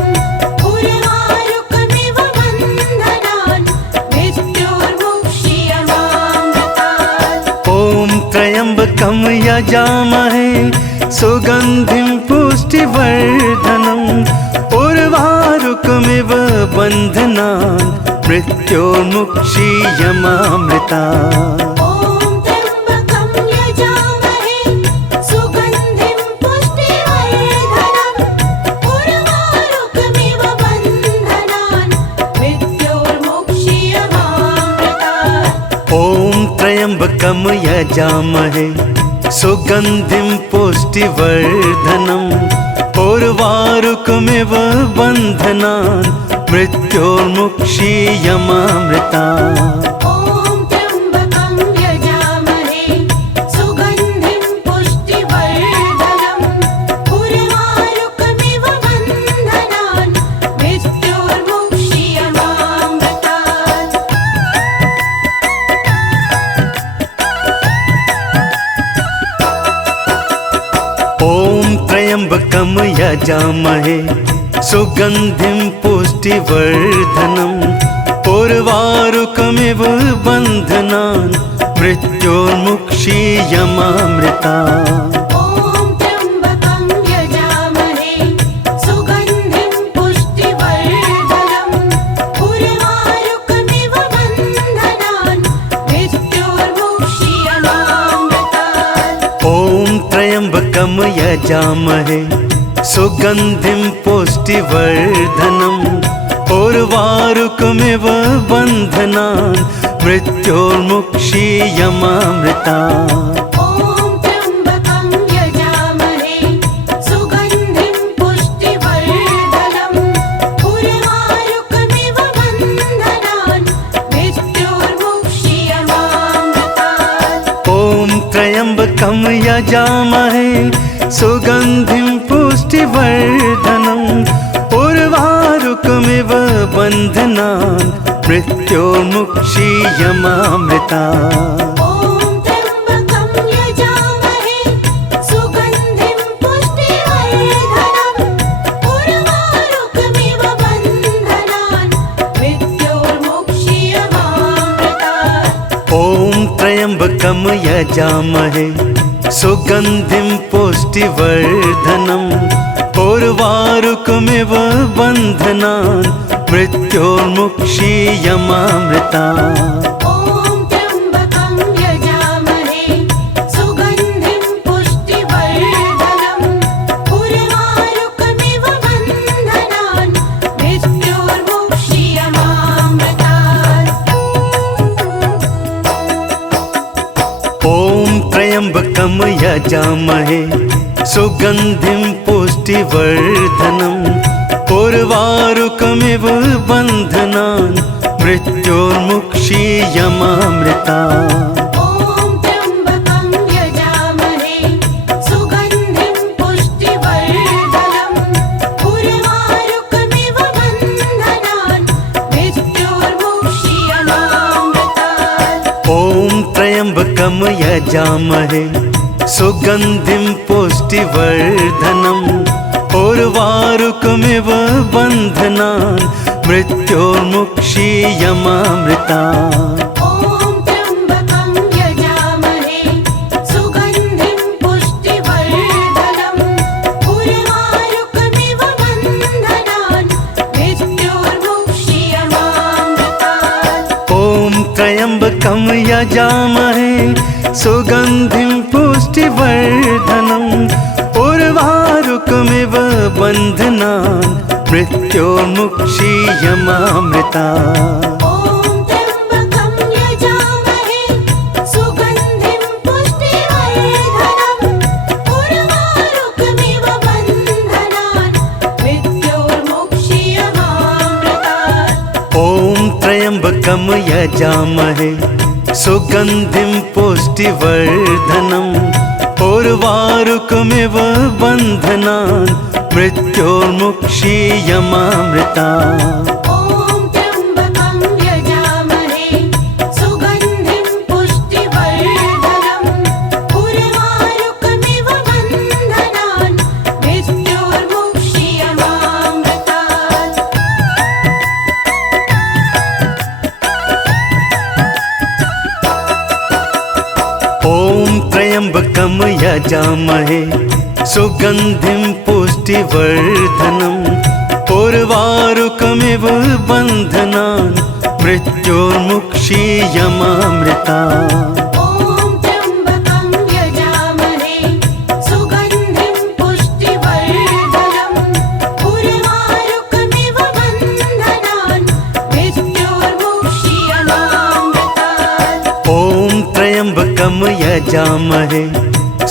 उर्वारुकमिव बन्धनान् मृत्योर्मुक्षीयमामृतात्। ॐ त्र्यम्बकं यजामहे सुगन्धिं पुष्टिवर्धनम् उर्वारुकमिव बन्धनान् मृत्योर्मुक्षीयमामृतात्। ॐ त्र्यम्बकं यजामहे सुगन्धिं पुष्टिवर्धनम् उर्वारुकमिव बन्धनान् मृत्योर्मुक्षीयमामृतात्। ॐ त्र्यम्बकं यजामहे सुगन्धिं पुष्टिवर्धनम् उर्वारुकमिव बन्धनान् मृत्योर्मुक्षीयमामृतात्। ॐ त्र्यम्बकं यजामहे सुगन्धिं पुष्टिवर्धनम् उर्वारुकमिव बन्धनान् मृत्योर्मुक्षीयमामृतात्। ॐ त्र्यम्बकं यजामहे सुगन्धिं पुष्टिवर्धनम् उर्वारुकमिव बन्धनान् मृत्योर्मुक्षीयमामृतात्। ॐ त्र्यम्बकं यजामहे सुगन्धिं पुष्टिवर्धनम् उर्वारुकमिव बन्धनान् मृत्योर्मुक्षीयमामृतात्। ॐ त्र्यम्बकं यजामहे सुगन्धिं पुष्टिवर्धनम् उर्वारुकमिव बन्धनान् मृत्योर्मुक्षीयमामृतात्। ॐ त्र्यम्बकं यजामहे सुगन्धिं पुष्टिवर्धनम् उर्वारुकमिव बन्धनान् मृत्योर्मुक्षीयमामृतात्। ॐ त्र्यम्बकं यजामहे सुगन्धिं पुष्टिवर्धनम् उर्वारुकमिव बन्धनान् मृत्योर्मुक्षीयमामृतात्। ॐ त्र्यम्बकं यजामहे सुगन्धिं पुष्टिवर्धनम् उर्वारुकमिव बन्धनान् मृत्योर्मुक्षीयमामृतात्। ॐ त्र्यम्बकं यजामहे सुगन्धिं पुष्टिवर्धनम् उर्वारुकमिव बन्धनान् मृत्योर्मुक्षीयमामृतात्। ॐ त्र्यम्बकं यजामहे सुगन्धिं पुष्टिवर्धनम् उर्वारुकमिव बन्धनान् मृत्योर्मुक्षीयमामृतात्। ॐ त्र्यम्बकं यजामहे सुगन्धिं पुष्टिवर्धनम् उर्वारुकमिव बन्धनान् मृत्योर्मुक्षीयमामृतात्। ॐ त्र्यम्बकं यजामहे सुगन्धिं पुष्टिवर्धनम् उर्वारुकमिव बन्धनान् मृत्योर्मुक्षीयमामृतात्। ॐ त्र्यम्बकं यजामहे सुगन्धिं पुष्टिवर्धनम् उर्वारुकमिव बन्धनान् मृत्योर्मुक्षीयमामृतात्। ॐ त्र्यम्बकं यजामहे सुगन्धिं पुष्टिवर्धनम् उर्वारुकमिव बन्धनान् मृत्योर्मुक्षीयमामृतात्। ॐ त्र्यम्बकं यजामहे सुगन्धिं पुष्टिवर्धनम् उर्वारुकमिव बन्धनान् मृत्योर्मुक्षीयमामृतात्। ॐ त्र्यम्बकं यजामहे सुगन्धिं पुष्टिवर्धनम् उर्वारुकमिव बन्धनान् मृत्योर्मुक्षीयमामृतात्। ॐ त्र्यम्बकं यजामहे सुगन्धिं पुष्टिवर्धनम् उर्वारुकमिव बन्धनान् मृत्योर्मुक्षीयमामृता ॐ त्र्यम्बकं यजामहे सुगन्धिं पुष्टिवर्धनम् उर्वारुकमिव बन्धनान् मृत्योर्मुक्षीयमामृतात् ॐ त्र्यम्बकं यजामहे सुगन्धिं पुष्टिवर्धनम् उर्वारुकमिव बन्धनान् मृत्योर्मुक्षीयमामृता ॐ त्र्यम्बकं यजामहे सुगन्धिं पुष्टिवर्धनम् उर्वारुकमिव बन्धनान् मृत्योर्मुक्षीयमामृतात् ॐ त्र्यम्बकं यजामहे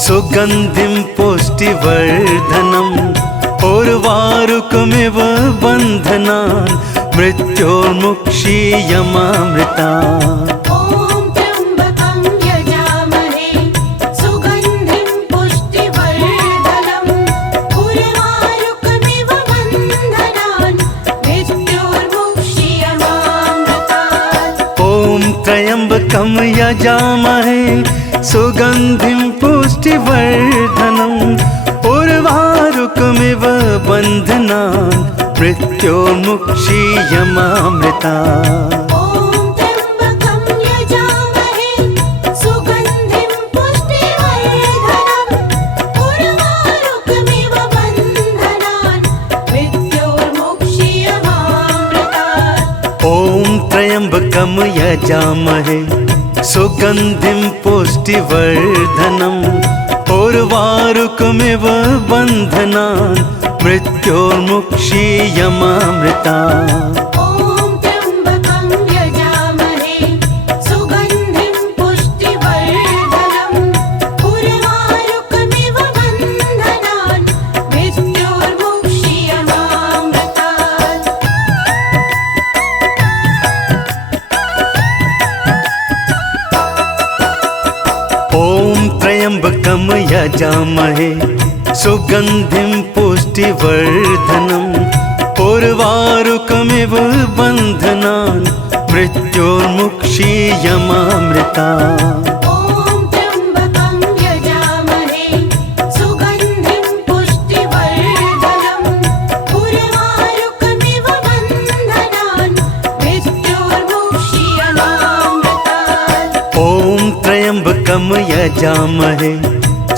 सुगन्धिं पुष्टिवर्धनम् उर्वारुकमिव बन्धनान् मृत्योर्मुक्षीयमामृता ॐ त्र्यम्बकं यजामहे सुगन्धिं पुष्टिवर्धनम् उर्वारुकमिव बन्धनान् मृत्योर्मुक्षीयमामृतात् ॐ त्र्यम्बकं यजामहे सुगन्धिं पुष्टिवर्धनम् उर्वारुकमिव बन्धनान् मृत्योर्मुक्षीयमामृता ॐ त्र्यम्बकं यजामहे सुगन्धिं पुष्टिवर्धनम् उर्वारुकमिव बन्धनान् मृत्योर्मुक्षीयमामृतात् ॐ त्र्यम्बकं यजामहे सुगन्धिं पुष्टिवर्धनम् उर्वारुकमिव बन्धनान् मृत्योर्मुक्षीयमामृता ॐ त्र्यम्बकं यजामहे सुगन्धिं पुष्टिवर्धनम् उर्वारुकमिव बन्धनान् मृत्योर्मुक्षीयमामृतात् ॐ त्र्यम्बकं यजामहे सुगन्धिं पुष्टिवर्धनम् उर्वारुकमिव बन्धनान् मृत्योर्मुक्षीयमामृता ॐ त्र्यम्बकं यजामहे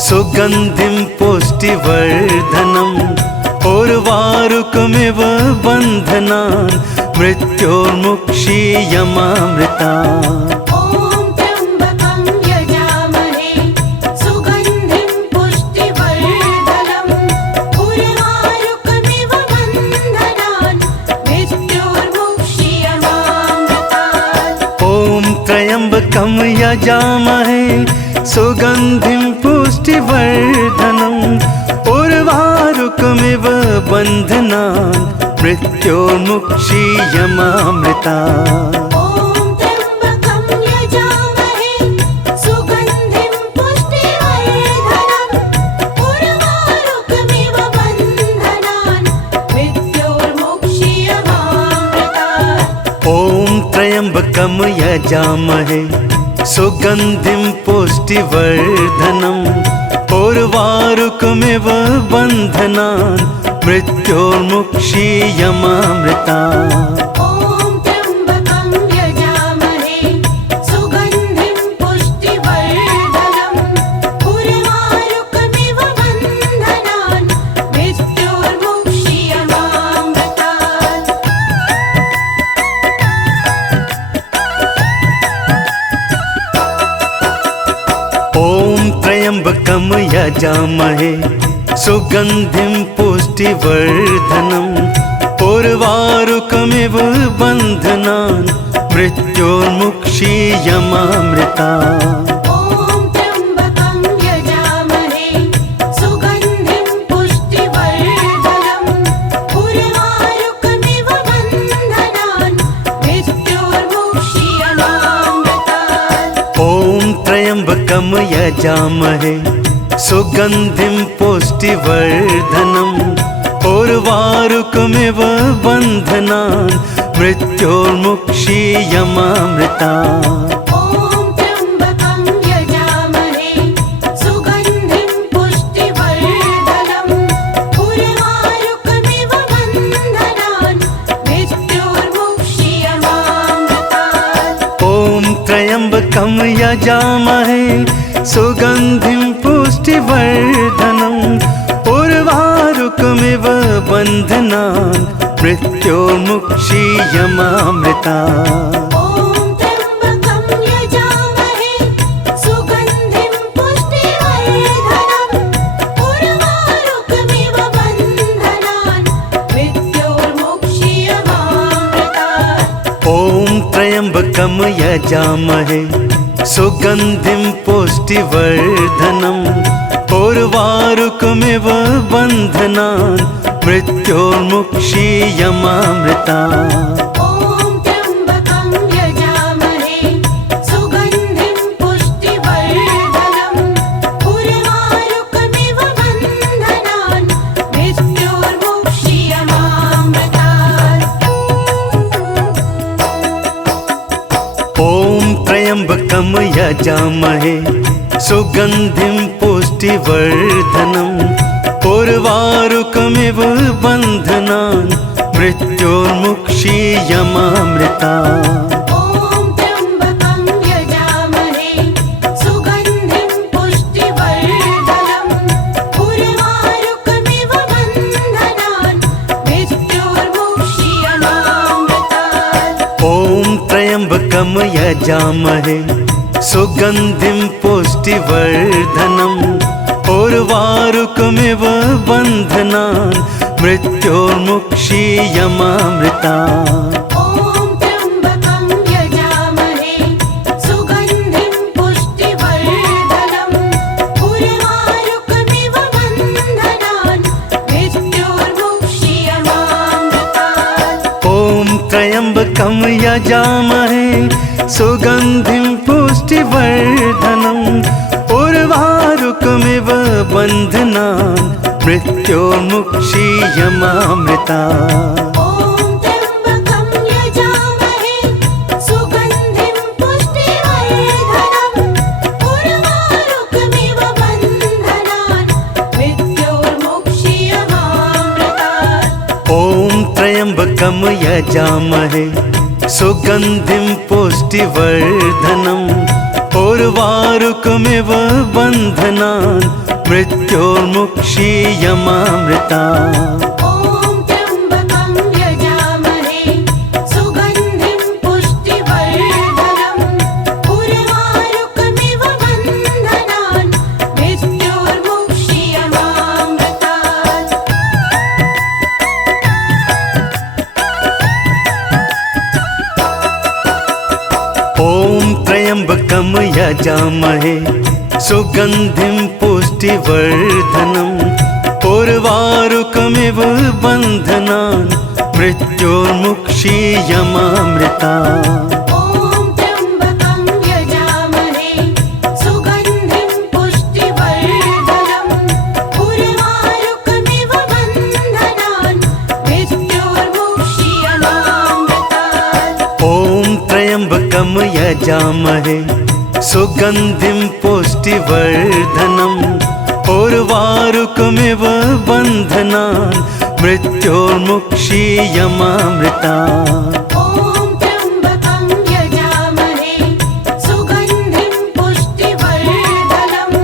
सुगन्धिं पुष्टिवर्धनम् उर्वारुकमिव बन्धनान् मृत्योर्मुक्षीयमामृतात् ॐ त्र्यम्बकं यजामहे सुगन्धिं पुष्टिवर्धनम् उर्वारुकमिव बन्धनान् मृत्योर्मुक्षीयमामृता ॐ त्र्यम्बकं यजामहे सुगन्धिं पुष्टिवर्धनम् उर्वारुकमिव बन्धनान् मृत्योर्मुक्षीयमामृतात् ॐ त्र्यम्बकं यजामहे सुगन्धिं पुष्टिवर्धनम् उर्वारुकमिव बन्धनान् मृत्योर्मुक्षीयमामृता ॐ त्र्यम्बकं यजामहे सुगन्धिं पुष्टिवर्धनम् उर्वारुकमिव बन्धनान् मृत्योर्मुक्षीयमामृतात् ॐ त्र्यम्बकं यजामहे सुगन्धिं पुष्टिवर्धनम् उर्वारुकमिव बन्धनान् मृत्योर्मुक्षीयमामृता ॐ त्र्यम्बकं यजामहे सुगन्धिं पुष्टिवर्धनम् उर्वारुकमिव बन्धनान् मृत्योर्मुक्षीयमामृतात् ॐ त्र्यम्बकं यजामहे सुगन्धिं पुष्टिवर्धनम् उर्वारुकमिव बन्धनान् मृत्योर्मुक्षीयमामृता ॐ त्र्यम्बकं यजामहे सुगन्धिं पुष्टिवर्धनम् उर्वारुकमिव बन्धनान् मृत्योर्मुक्षीयमामृतात् ॐ त्र्यम्बकं यजामहे सुगन्धिं पुष्टिवर्धनम् उर्वारुकमिव बन्धनान् मृत्योर्मुक्षीयमामृतात्। ॐ त्र्यम्बकं यजामहे सुगन्धिं पुष्टिवर्धनम् उर्वारुकमिव बन्धनान् मृत्योर्मुक्षीयमामृतात्। ॐ त्र्यम्बकं यजामहे सुगन्धिं पुष्टिवर्धनम् उर्वारुकमिव बन्धनान् मृत्योर्मुक्षीयमामृतात्। ॐ त्र्यम्बकं यजामहे सुगन्धिं पुष्टिवर्धनम् उर्वारुकमिव बन्धनान् मृत्योर्मुक्षीयमामृतात्। ॐ त्र्यम्बकं यजामहे सुगन्धिं पुष्टिवर्धनम् उर्वारुकमिव बन्धनान् मृत्योर्मुक्षीयमामृतात्। ॐ त्र्यम्बकं यजामहे सुगन्धिं पुष्टिवर्धनम् उर्वारुकमिव बन्धनान् मृत्योर्मुक्षीयमामृतात्। ॐ त्र्यम्बकं यजामहे सुगन्धिं पुष्टिवर्धनम् उर्वारुकमिव बन्धनान् मृत्योर्मुक्षीयमामृतात्। ॐ त्र्यम्बकं यजामहे सुगन्धिं पुष्टिवर्धनम् उर्वारुकमिव बन्धनान् मृत्योर्मुक्षीयमामृतात्। ॐ त्र्यम्बकं यजामहे सुगन्धिं पुष्टिवर्धनम् उर्वारुकमिव बन्धनान् मृत्योर्मुक्षीयमामृतात्। ॐ त्र्यम्बकं यजामहे सुगन्धिं पुष्टिवर्धनम् उर्वारुकमिव बन्धनान् मृत्योर्मुक्षीयमामृतात्। ॐ त्र्यम्बकं यजामहे सुगन्धिं पुष्टिवर्धनम् उर्वारुकमिव बन्धनान् मृत्योर्मुक्षीयमामृतात्। ॐ त्र्यम्बकं यजामहे सुगन्धिं पुष्टिवर्धनम् उर्वारुकमिव बन्धनान् मृत्योर्मुक्षीयमामृतात्। ॐ त्र्यम्बकं यजामहे सुगन्धिं पुष्टिवर्धनम् उर्वारुकमिव बन्धनान् मृत्योर्मुक्षीयमामृतात्। ॐ त्र्यम्बकं यजामहे सुगन्धिं पुष्टिवर्धनम् उर्वारुकमिव बन्धनान् मृत्योर्मुक्षीयमामृतात्। ॐ त्र्यम्बकं यजामहे सुगन्धिं पुष्टिवर्धनम् उर्वारुकमिव बन्धनान् मृत्योर्मुक्षीयमामृतात्। ॐ त्र्यम्बकं यजामहे सुगन्धिं पुष्टिवर्धनम् उर्वारुकमिव बन्धनान् मृत्योर्मुक्षीयमामृतात्। ॐ त्र्यम्बकं यजामहे सुगन्धिं पुष्टिवर्धनम् उर्वारुकमिव बन्धनान् मृत्योर्मुक्षीयमामृतात्। ॐ त्र्यम्बकं यजामहे सुगन्धिं पुष्टिवर्धनम्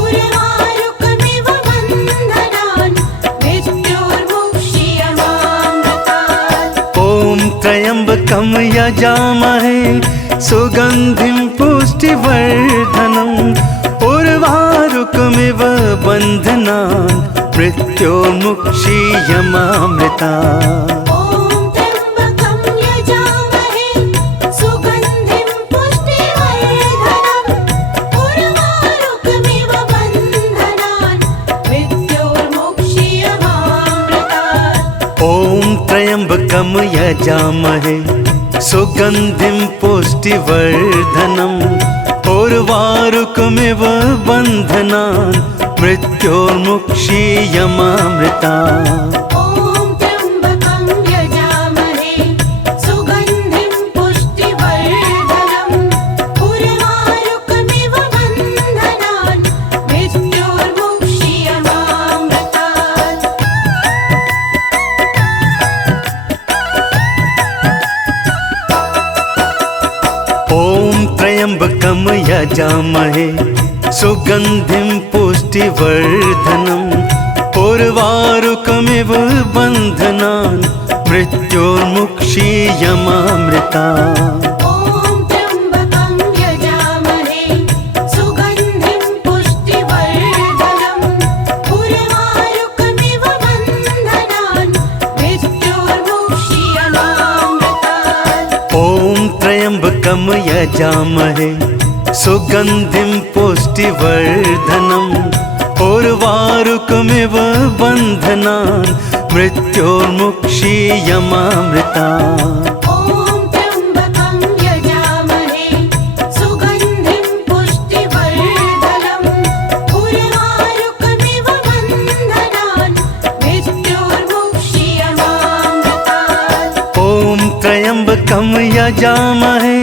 उर्वारुकमिव बन्धनान् मृत्योर्मुक्षीयमामृतात्। ॐ त्र्यम्बकं यजामहे सुगन्धिं पुष्टिवर्धनम् उर्वारुकमिव बन्धनान् मृत्योर्मुक्षीयमामृतात्। ॐ त्र्यम्बकं यजामहे सुगन्धिं पुष्टिवर्धनम् उर्वारुकमिव बन्धनान् मृत्योर्मुक्षीयमामृतात्। ॐ त्र्यम्बकं यजामहे सुगन्धिं पुष्टिवर्धनम् उर्वारुकमिव बन्धनान् मृत्योर्मुक्षीयमामृता। ॐ त्र्यम्बकं यजामहे सुगन्धिं पुष्टिवर्धनम् उर्वारुकमिव बन्धनान् मृत्योर्मुक्षीयमामृतात्। ॐ त्र्यम्बकं यजामहे सुगन्धिं पुष्टिवर्धनम् उर्वारुकमिव बन्धनान् मृत्योर्मुक्षीयमामृता। ॐ त्र्यम्बकं यजामहे सुगन्धिं पुष्टिवर्धनम् उर्वारुकमिव बन्धनान् मृत्योर्मुक्षीयमामृतात्। ॐ त्र्यम्बकं यजामहे सुगन्धिं पुष्टिवर्धनम् उर्वारुकमिव बन्धनान् मृत्योर्मुक्षीयमामृता। ॐ त्र्यम्बकं यजामहे सुगन्धिं पुष्टिवर्धनम् उर्वारुकमिव बन्धनान् मृत्योर्मुक्षीयमामृतात्। ॐ त्र्यम्बकं यजामहे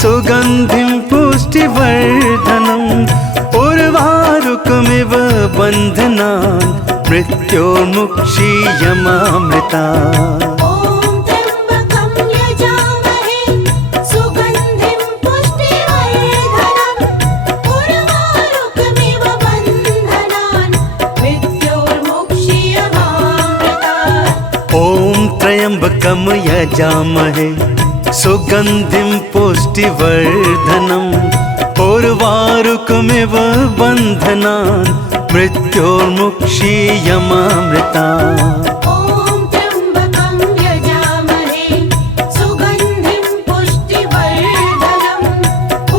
सुगन्धिं पुष्टिवर्धनम् उर्वारुकमिव बन्धनान् मृत्योर्मुक्षीयमामृता। ॐ त्र्यम्बकं यजामहे सुगन्धिं पुष्टिवर्धनम् उर्वारुकमिव बन्धनान् मृत्योर्मुक्षीयमामृतात्। ॐ त्र्यम्बकं यजामहे सुगन्धिं पुष्टिवर्धनम्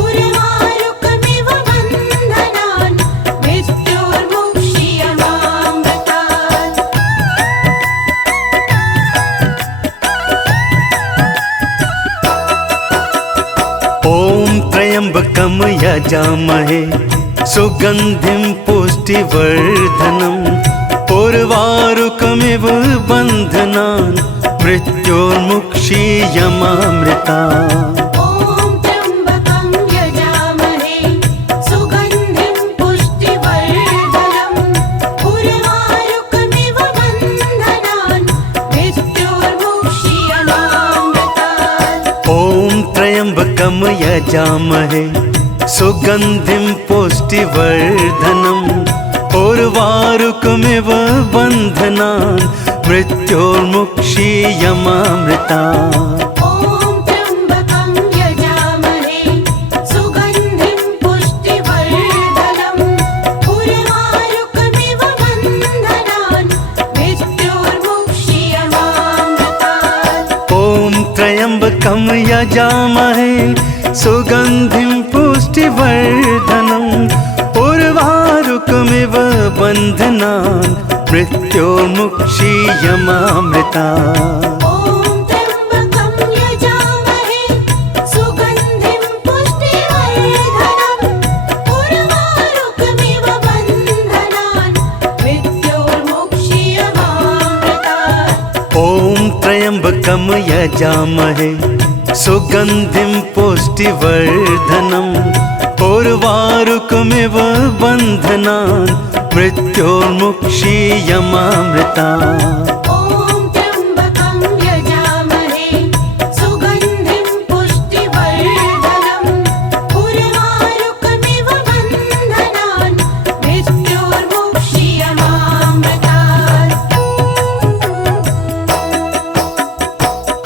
उर्वारुकमिव बन्धनान् मृत्योर्मुक्षीयमामृता। ॐ त्र्यम्बकं यजामहे सुगन्धिं पुष्टिवर्धनम् उर्वारुकमिव बन्धनान् मृत्योर्मुक्षीयमामृतात्। ॐ त्र्यम्बकं यजामहे सुगन्धिं पुष्टिवर्धनम् उर्वारुकमिव बन्धनान् मृत्योर्मुक्षीयमामृता। ॐ त्र्यम्बकं यजामहे सुगन्धिं पुष्टिवर्धनम् उर्वारुकमिव बन्धनान् मृत्योर्मुक्षीयमामृतात्। ॐ त्र्यम्बकं यजामहे सुगन्धिं पुष्टिवर्धनम् उर्वारुकमिव बन्धनान् मृत्योर्मुक्षीयमामृता। ॐ त्र्यम्बकं यजामहे सुगन्धिं पुष्टिवर्धनम् उर्वारुकमिव बन्धनान् मृत्योर्मुक्षीयमामृतात्। ॐ त्र्यम्बकं यजामहे सुगन्धिं पुष्टिवर्धनम् उर्वारुकमिव बन्धनान् मृत्योर्मुक्षीयमामृता। ॐ त्र्यम्बकं यजामहे सुगन्धिं पुष्टिवर्धनम् उर्वारुकमिव बन्धनान् मृत्योर्मुक्षीयमामृतात्। ॐ त्र्यम्बकं यजामहे सुगन्धिं पुष्टिवर्धनम् उर्वारुकमिव बन्धनान् मृत्योर्मुक्षीयमामृता। ॐ त्र्यम्बकं यजामहे सुगन्धिं पुष्टिवर्धनम् उर्वारुकमिव बन्धनान् मृत्योर्मुक्षीयमामृतात्।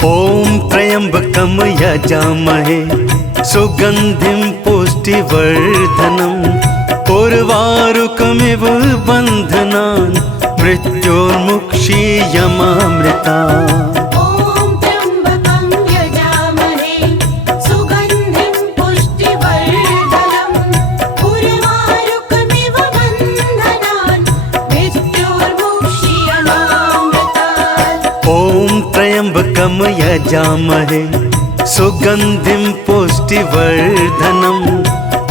ॐ त्र्यम्बकं यजामहे सुगन्धिं पुष्टिवर्धनम् उर्वारुकमिव बन्धनान् मृत्योर्मुक्षीयमामृता। ॐ त्र्यम्बकं यजामहे सुगन्धिं पुष्टिवर्धनम् उर्वारुकमिव बन्धनान् मृत्योर्मुक्षीयमामृतात्। ॐ त्र्यम्बकं यजामहे सुगन्धिं पुष्टिवर्धनम्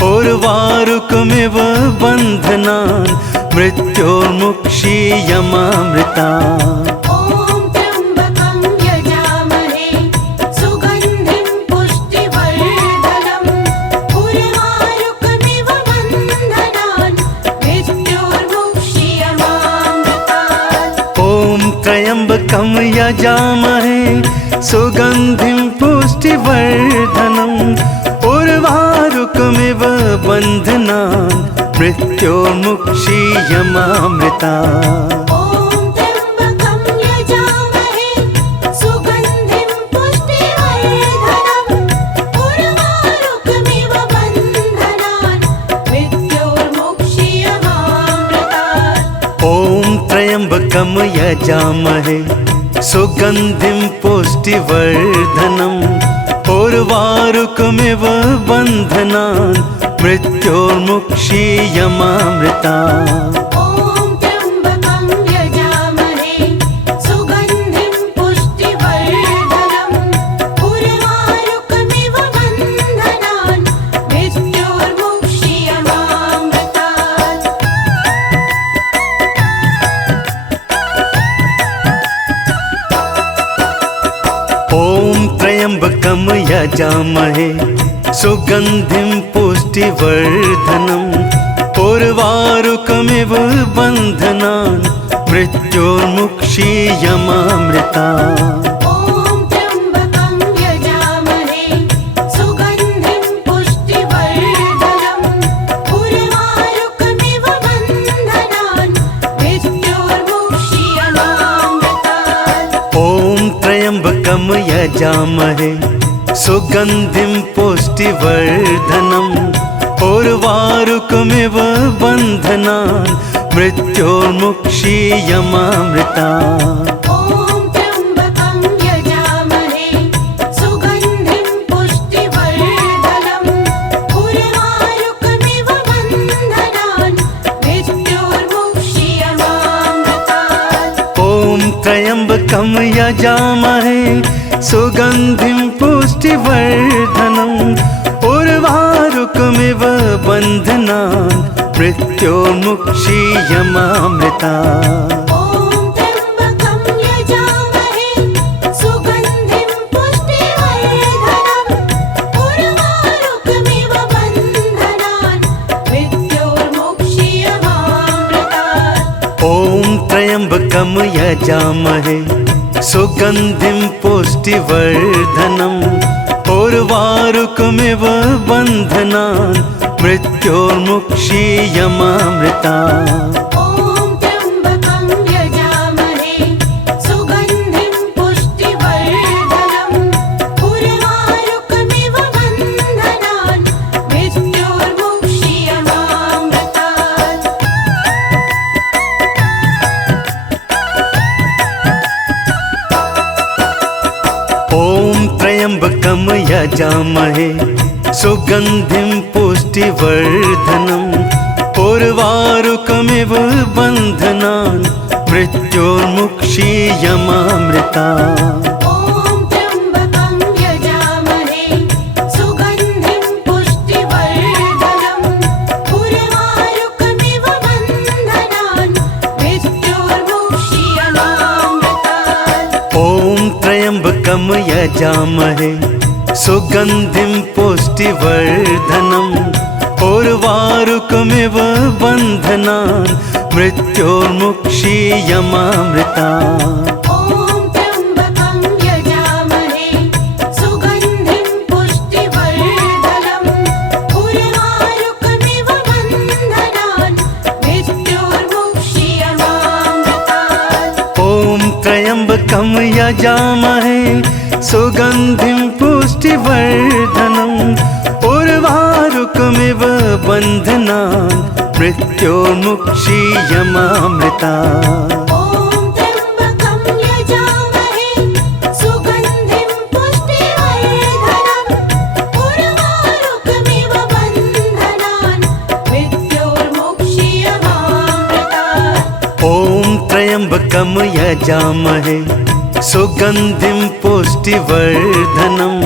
उर्वारुकमिव बन्धनान् मृत्योर्मुक्षीयमामृता। ॐ त्र्यम्बकं यजामहे सुगन्धिं पुष्टिवर्धनम् उर्वारुकमिव बन्धनान् मृत्योर्मुक्षीयमामृतात्। ॐ त्र्यम्बकं यजामहे सुगन्धिं पुष्टिवर्धनम् उर्वारुकमिव बन्धनान् मृत्योर्मुक्षीयमामृता। ॐ त्र्यम्बकं यजामहे सुगन्धिं पुष्टिवर्धनम् उर्वारुकमिव बन्धनान् मृत्योर्मुक्षीयमामृतात्। ॐ त्र्यम्बकं यजामहे सुगन्धिं पुष्टिवर्धनम् उर्वारुकमिव बन्धनान् मृत्योर्मुक्षीयमामृता। ॐ त्र्यम्बकं यजामहे सुगन्धिं पुष्टिवर्धनम् उर्वारुकमिव बन्धनान् मृत्योर्मुक्षीयमामृतात्। ॐ त्र्यम्बकं यजामहे सुगन्धिं पुष्टिवर्धनम् उर्वारुकमिव बन्धनान् मृत्योर्मुक्षीयमामृता। ॐ त्र्यम्बकं यजामहे सुगन्धिं पुष्टिवर्धनम् उर्वारुकमिव बन्धनान् मृत्योर्मुक्षीयमामृतात्। ॐ त्र्यम्बकं यजामहे सुगन्धिं पुष्टिवर्धनम् उर्वारुकमिव बन्धनान् मृत्योर्मुक्षीयमामृता। ॐ त्र्यम्बकं यजामहे सुगन्धिं पुष्टिवर्धनम् उर्वारुकमिव बन्धनान् मृत्योर्मुक्षीयमामृतात्। ॐ त्र्यम्बकं यजामहे सुगन्धिं पुष्टिवर्धनम् उर्वारुकमिव बन्धनान् मृत्योर्मुक्षीयमामृता। ॐ त्र्यम्बकं यजामहे सुगन्धिं पुष्टिवर्धनम् उर्वारुकमिव बन्धनान् मृत्योर्मुक्षीयमामृतात्। ॐ त्र्यम्बकं यजामहे सुगन्धिं पुष्टिवर्धनम् उर्वारुकमिव बन्धनान् मृत्योर्मुक्षीयमामृता। ॐ त्र्यम्बकं यजामहे सुगन्धिं पुष्टिवर्धनम् उर्वारुकमिव बन्धनान् मृत्योर्मुक्षीयमामृतात्। ॐ त्र्यम्बकं यजामहे सुगन्धिं पुष्टिवर्धनम् उर्वारुकमिव बन्धनान् मृत्योर्मुक्षीयमामृता। ॐ त्र्यम्बकं यजामहे सुगन्धिं पुष्टिवर्धनम् उर्वारुकमिव बन्धनान् मृत्योर्मुक्षीयमामृतात्। ॐ त्र्यम्बकं यजामहे सुगन्धिं पुष्टिवर्धनम् उर्वारुकमिव बन्धनान् मृत्योर्मुक्षीयमामृता। ॐ त्र्यम्बकं यजामहे सुगन्धिं पुष्टिवर्धनम् उर्वारुकमिव बन्धनान् मृत्योर्मुक्षीयमामृतात्। ॐ त्र्यम्बकं यजामहे सुगन्धिं पुष्टिवर्धनम् उर्वारुकमिव बन्धनान् मृत्योर्मुक्षीयमामृता। ॐ त्र्यम्बकं यजामहे सुगन्धिं पुष्टिवर्धनम् उर्वारुकमिव बन्धनान् मृत्योर्मुक्षीयमामृतात्। ॐ त्र्यम्बकं यजामहे सुगन्धिं पुष्टिवर्धनम्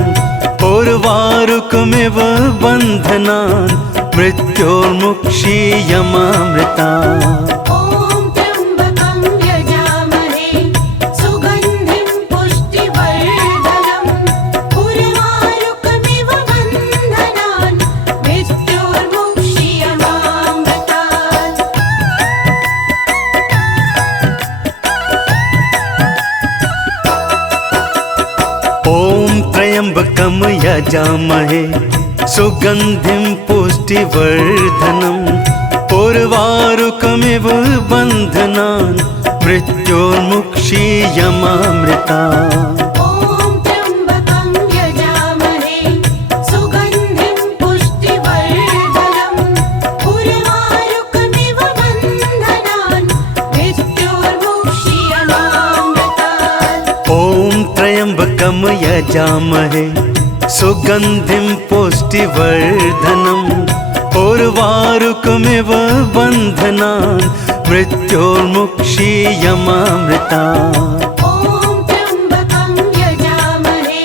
उर्वारुकमिव बन्धनान् मृत्योर्मुक्षीयमामृता ॐ त्र्यम्बकं यजामहे सुगन्धिं पुष्टिवर्धनम् उर्वारुकमिव बन्धनान् मृत्योर्मुक्षीयमामृतात् ॐ त्र्यम्बकं यजामहे सुगन्धिं पुष्टिवर्धनम् उर्वारुकमिव बन्धनान् मृत्योर्मुक्षीयमामृता ॐ त्र्यम्बकं यजामहे सुगन्धिं पुष्टिवर्धनम् उर्वारुकमिव बन्धनान् मृत्योर्मुक्षीयमामृतात् ॐ त्र्यम्बकं यजामहे सुगन्धिं पुष्टिवर्धनम् उर्वारुकमिव बन्धनान् मृत्योर्मुक्षीयमामृता ॐ त्र्यम्बकं यजामहे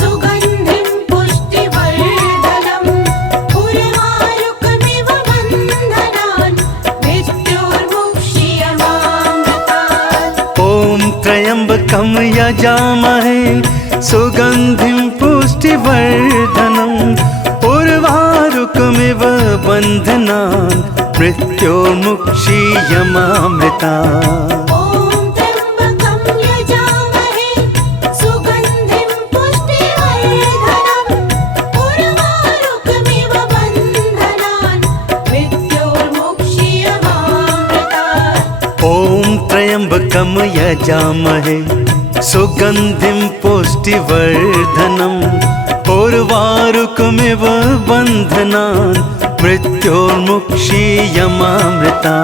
सुगन्धिं पुष्टिवर्धनम् उर्वारुकमिव बन्धनान् मृत्योर्मुक्षीयमामृतात् ॐ त्र्यम्बकं यजामहे सुगन्धिं पुष्टिवर्धनम् उर्वारुकमिव बन्धनान् मृत्योर्मुक्षीयमामृता ॐ त्र्यम्बकं यजामहे सुगन्धिं पुष्टिवर्धनम् उर्वारुकमिव बन्धनान् मृत्योर्मुक्षीयमामृतात् ॐ त्र्यम्बकं यजामहे सुगन्धिं पुष्टिवर्धनम् उर्वारुकमिव बन्धनान् मृत्योर्मुक्षीयमामृता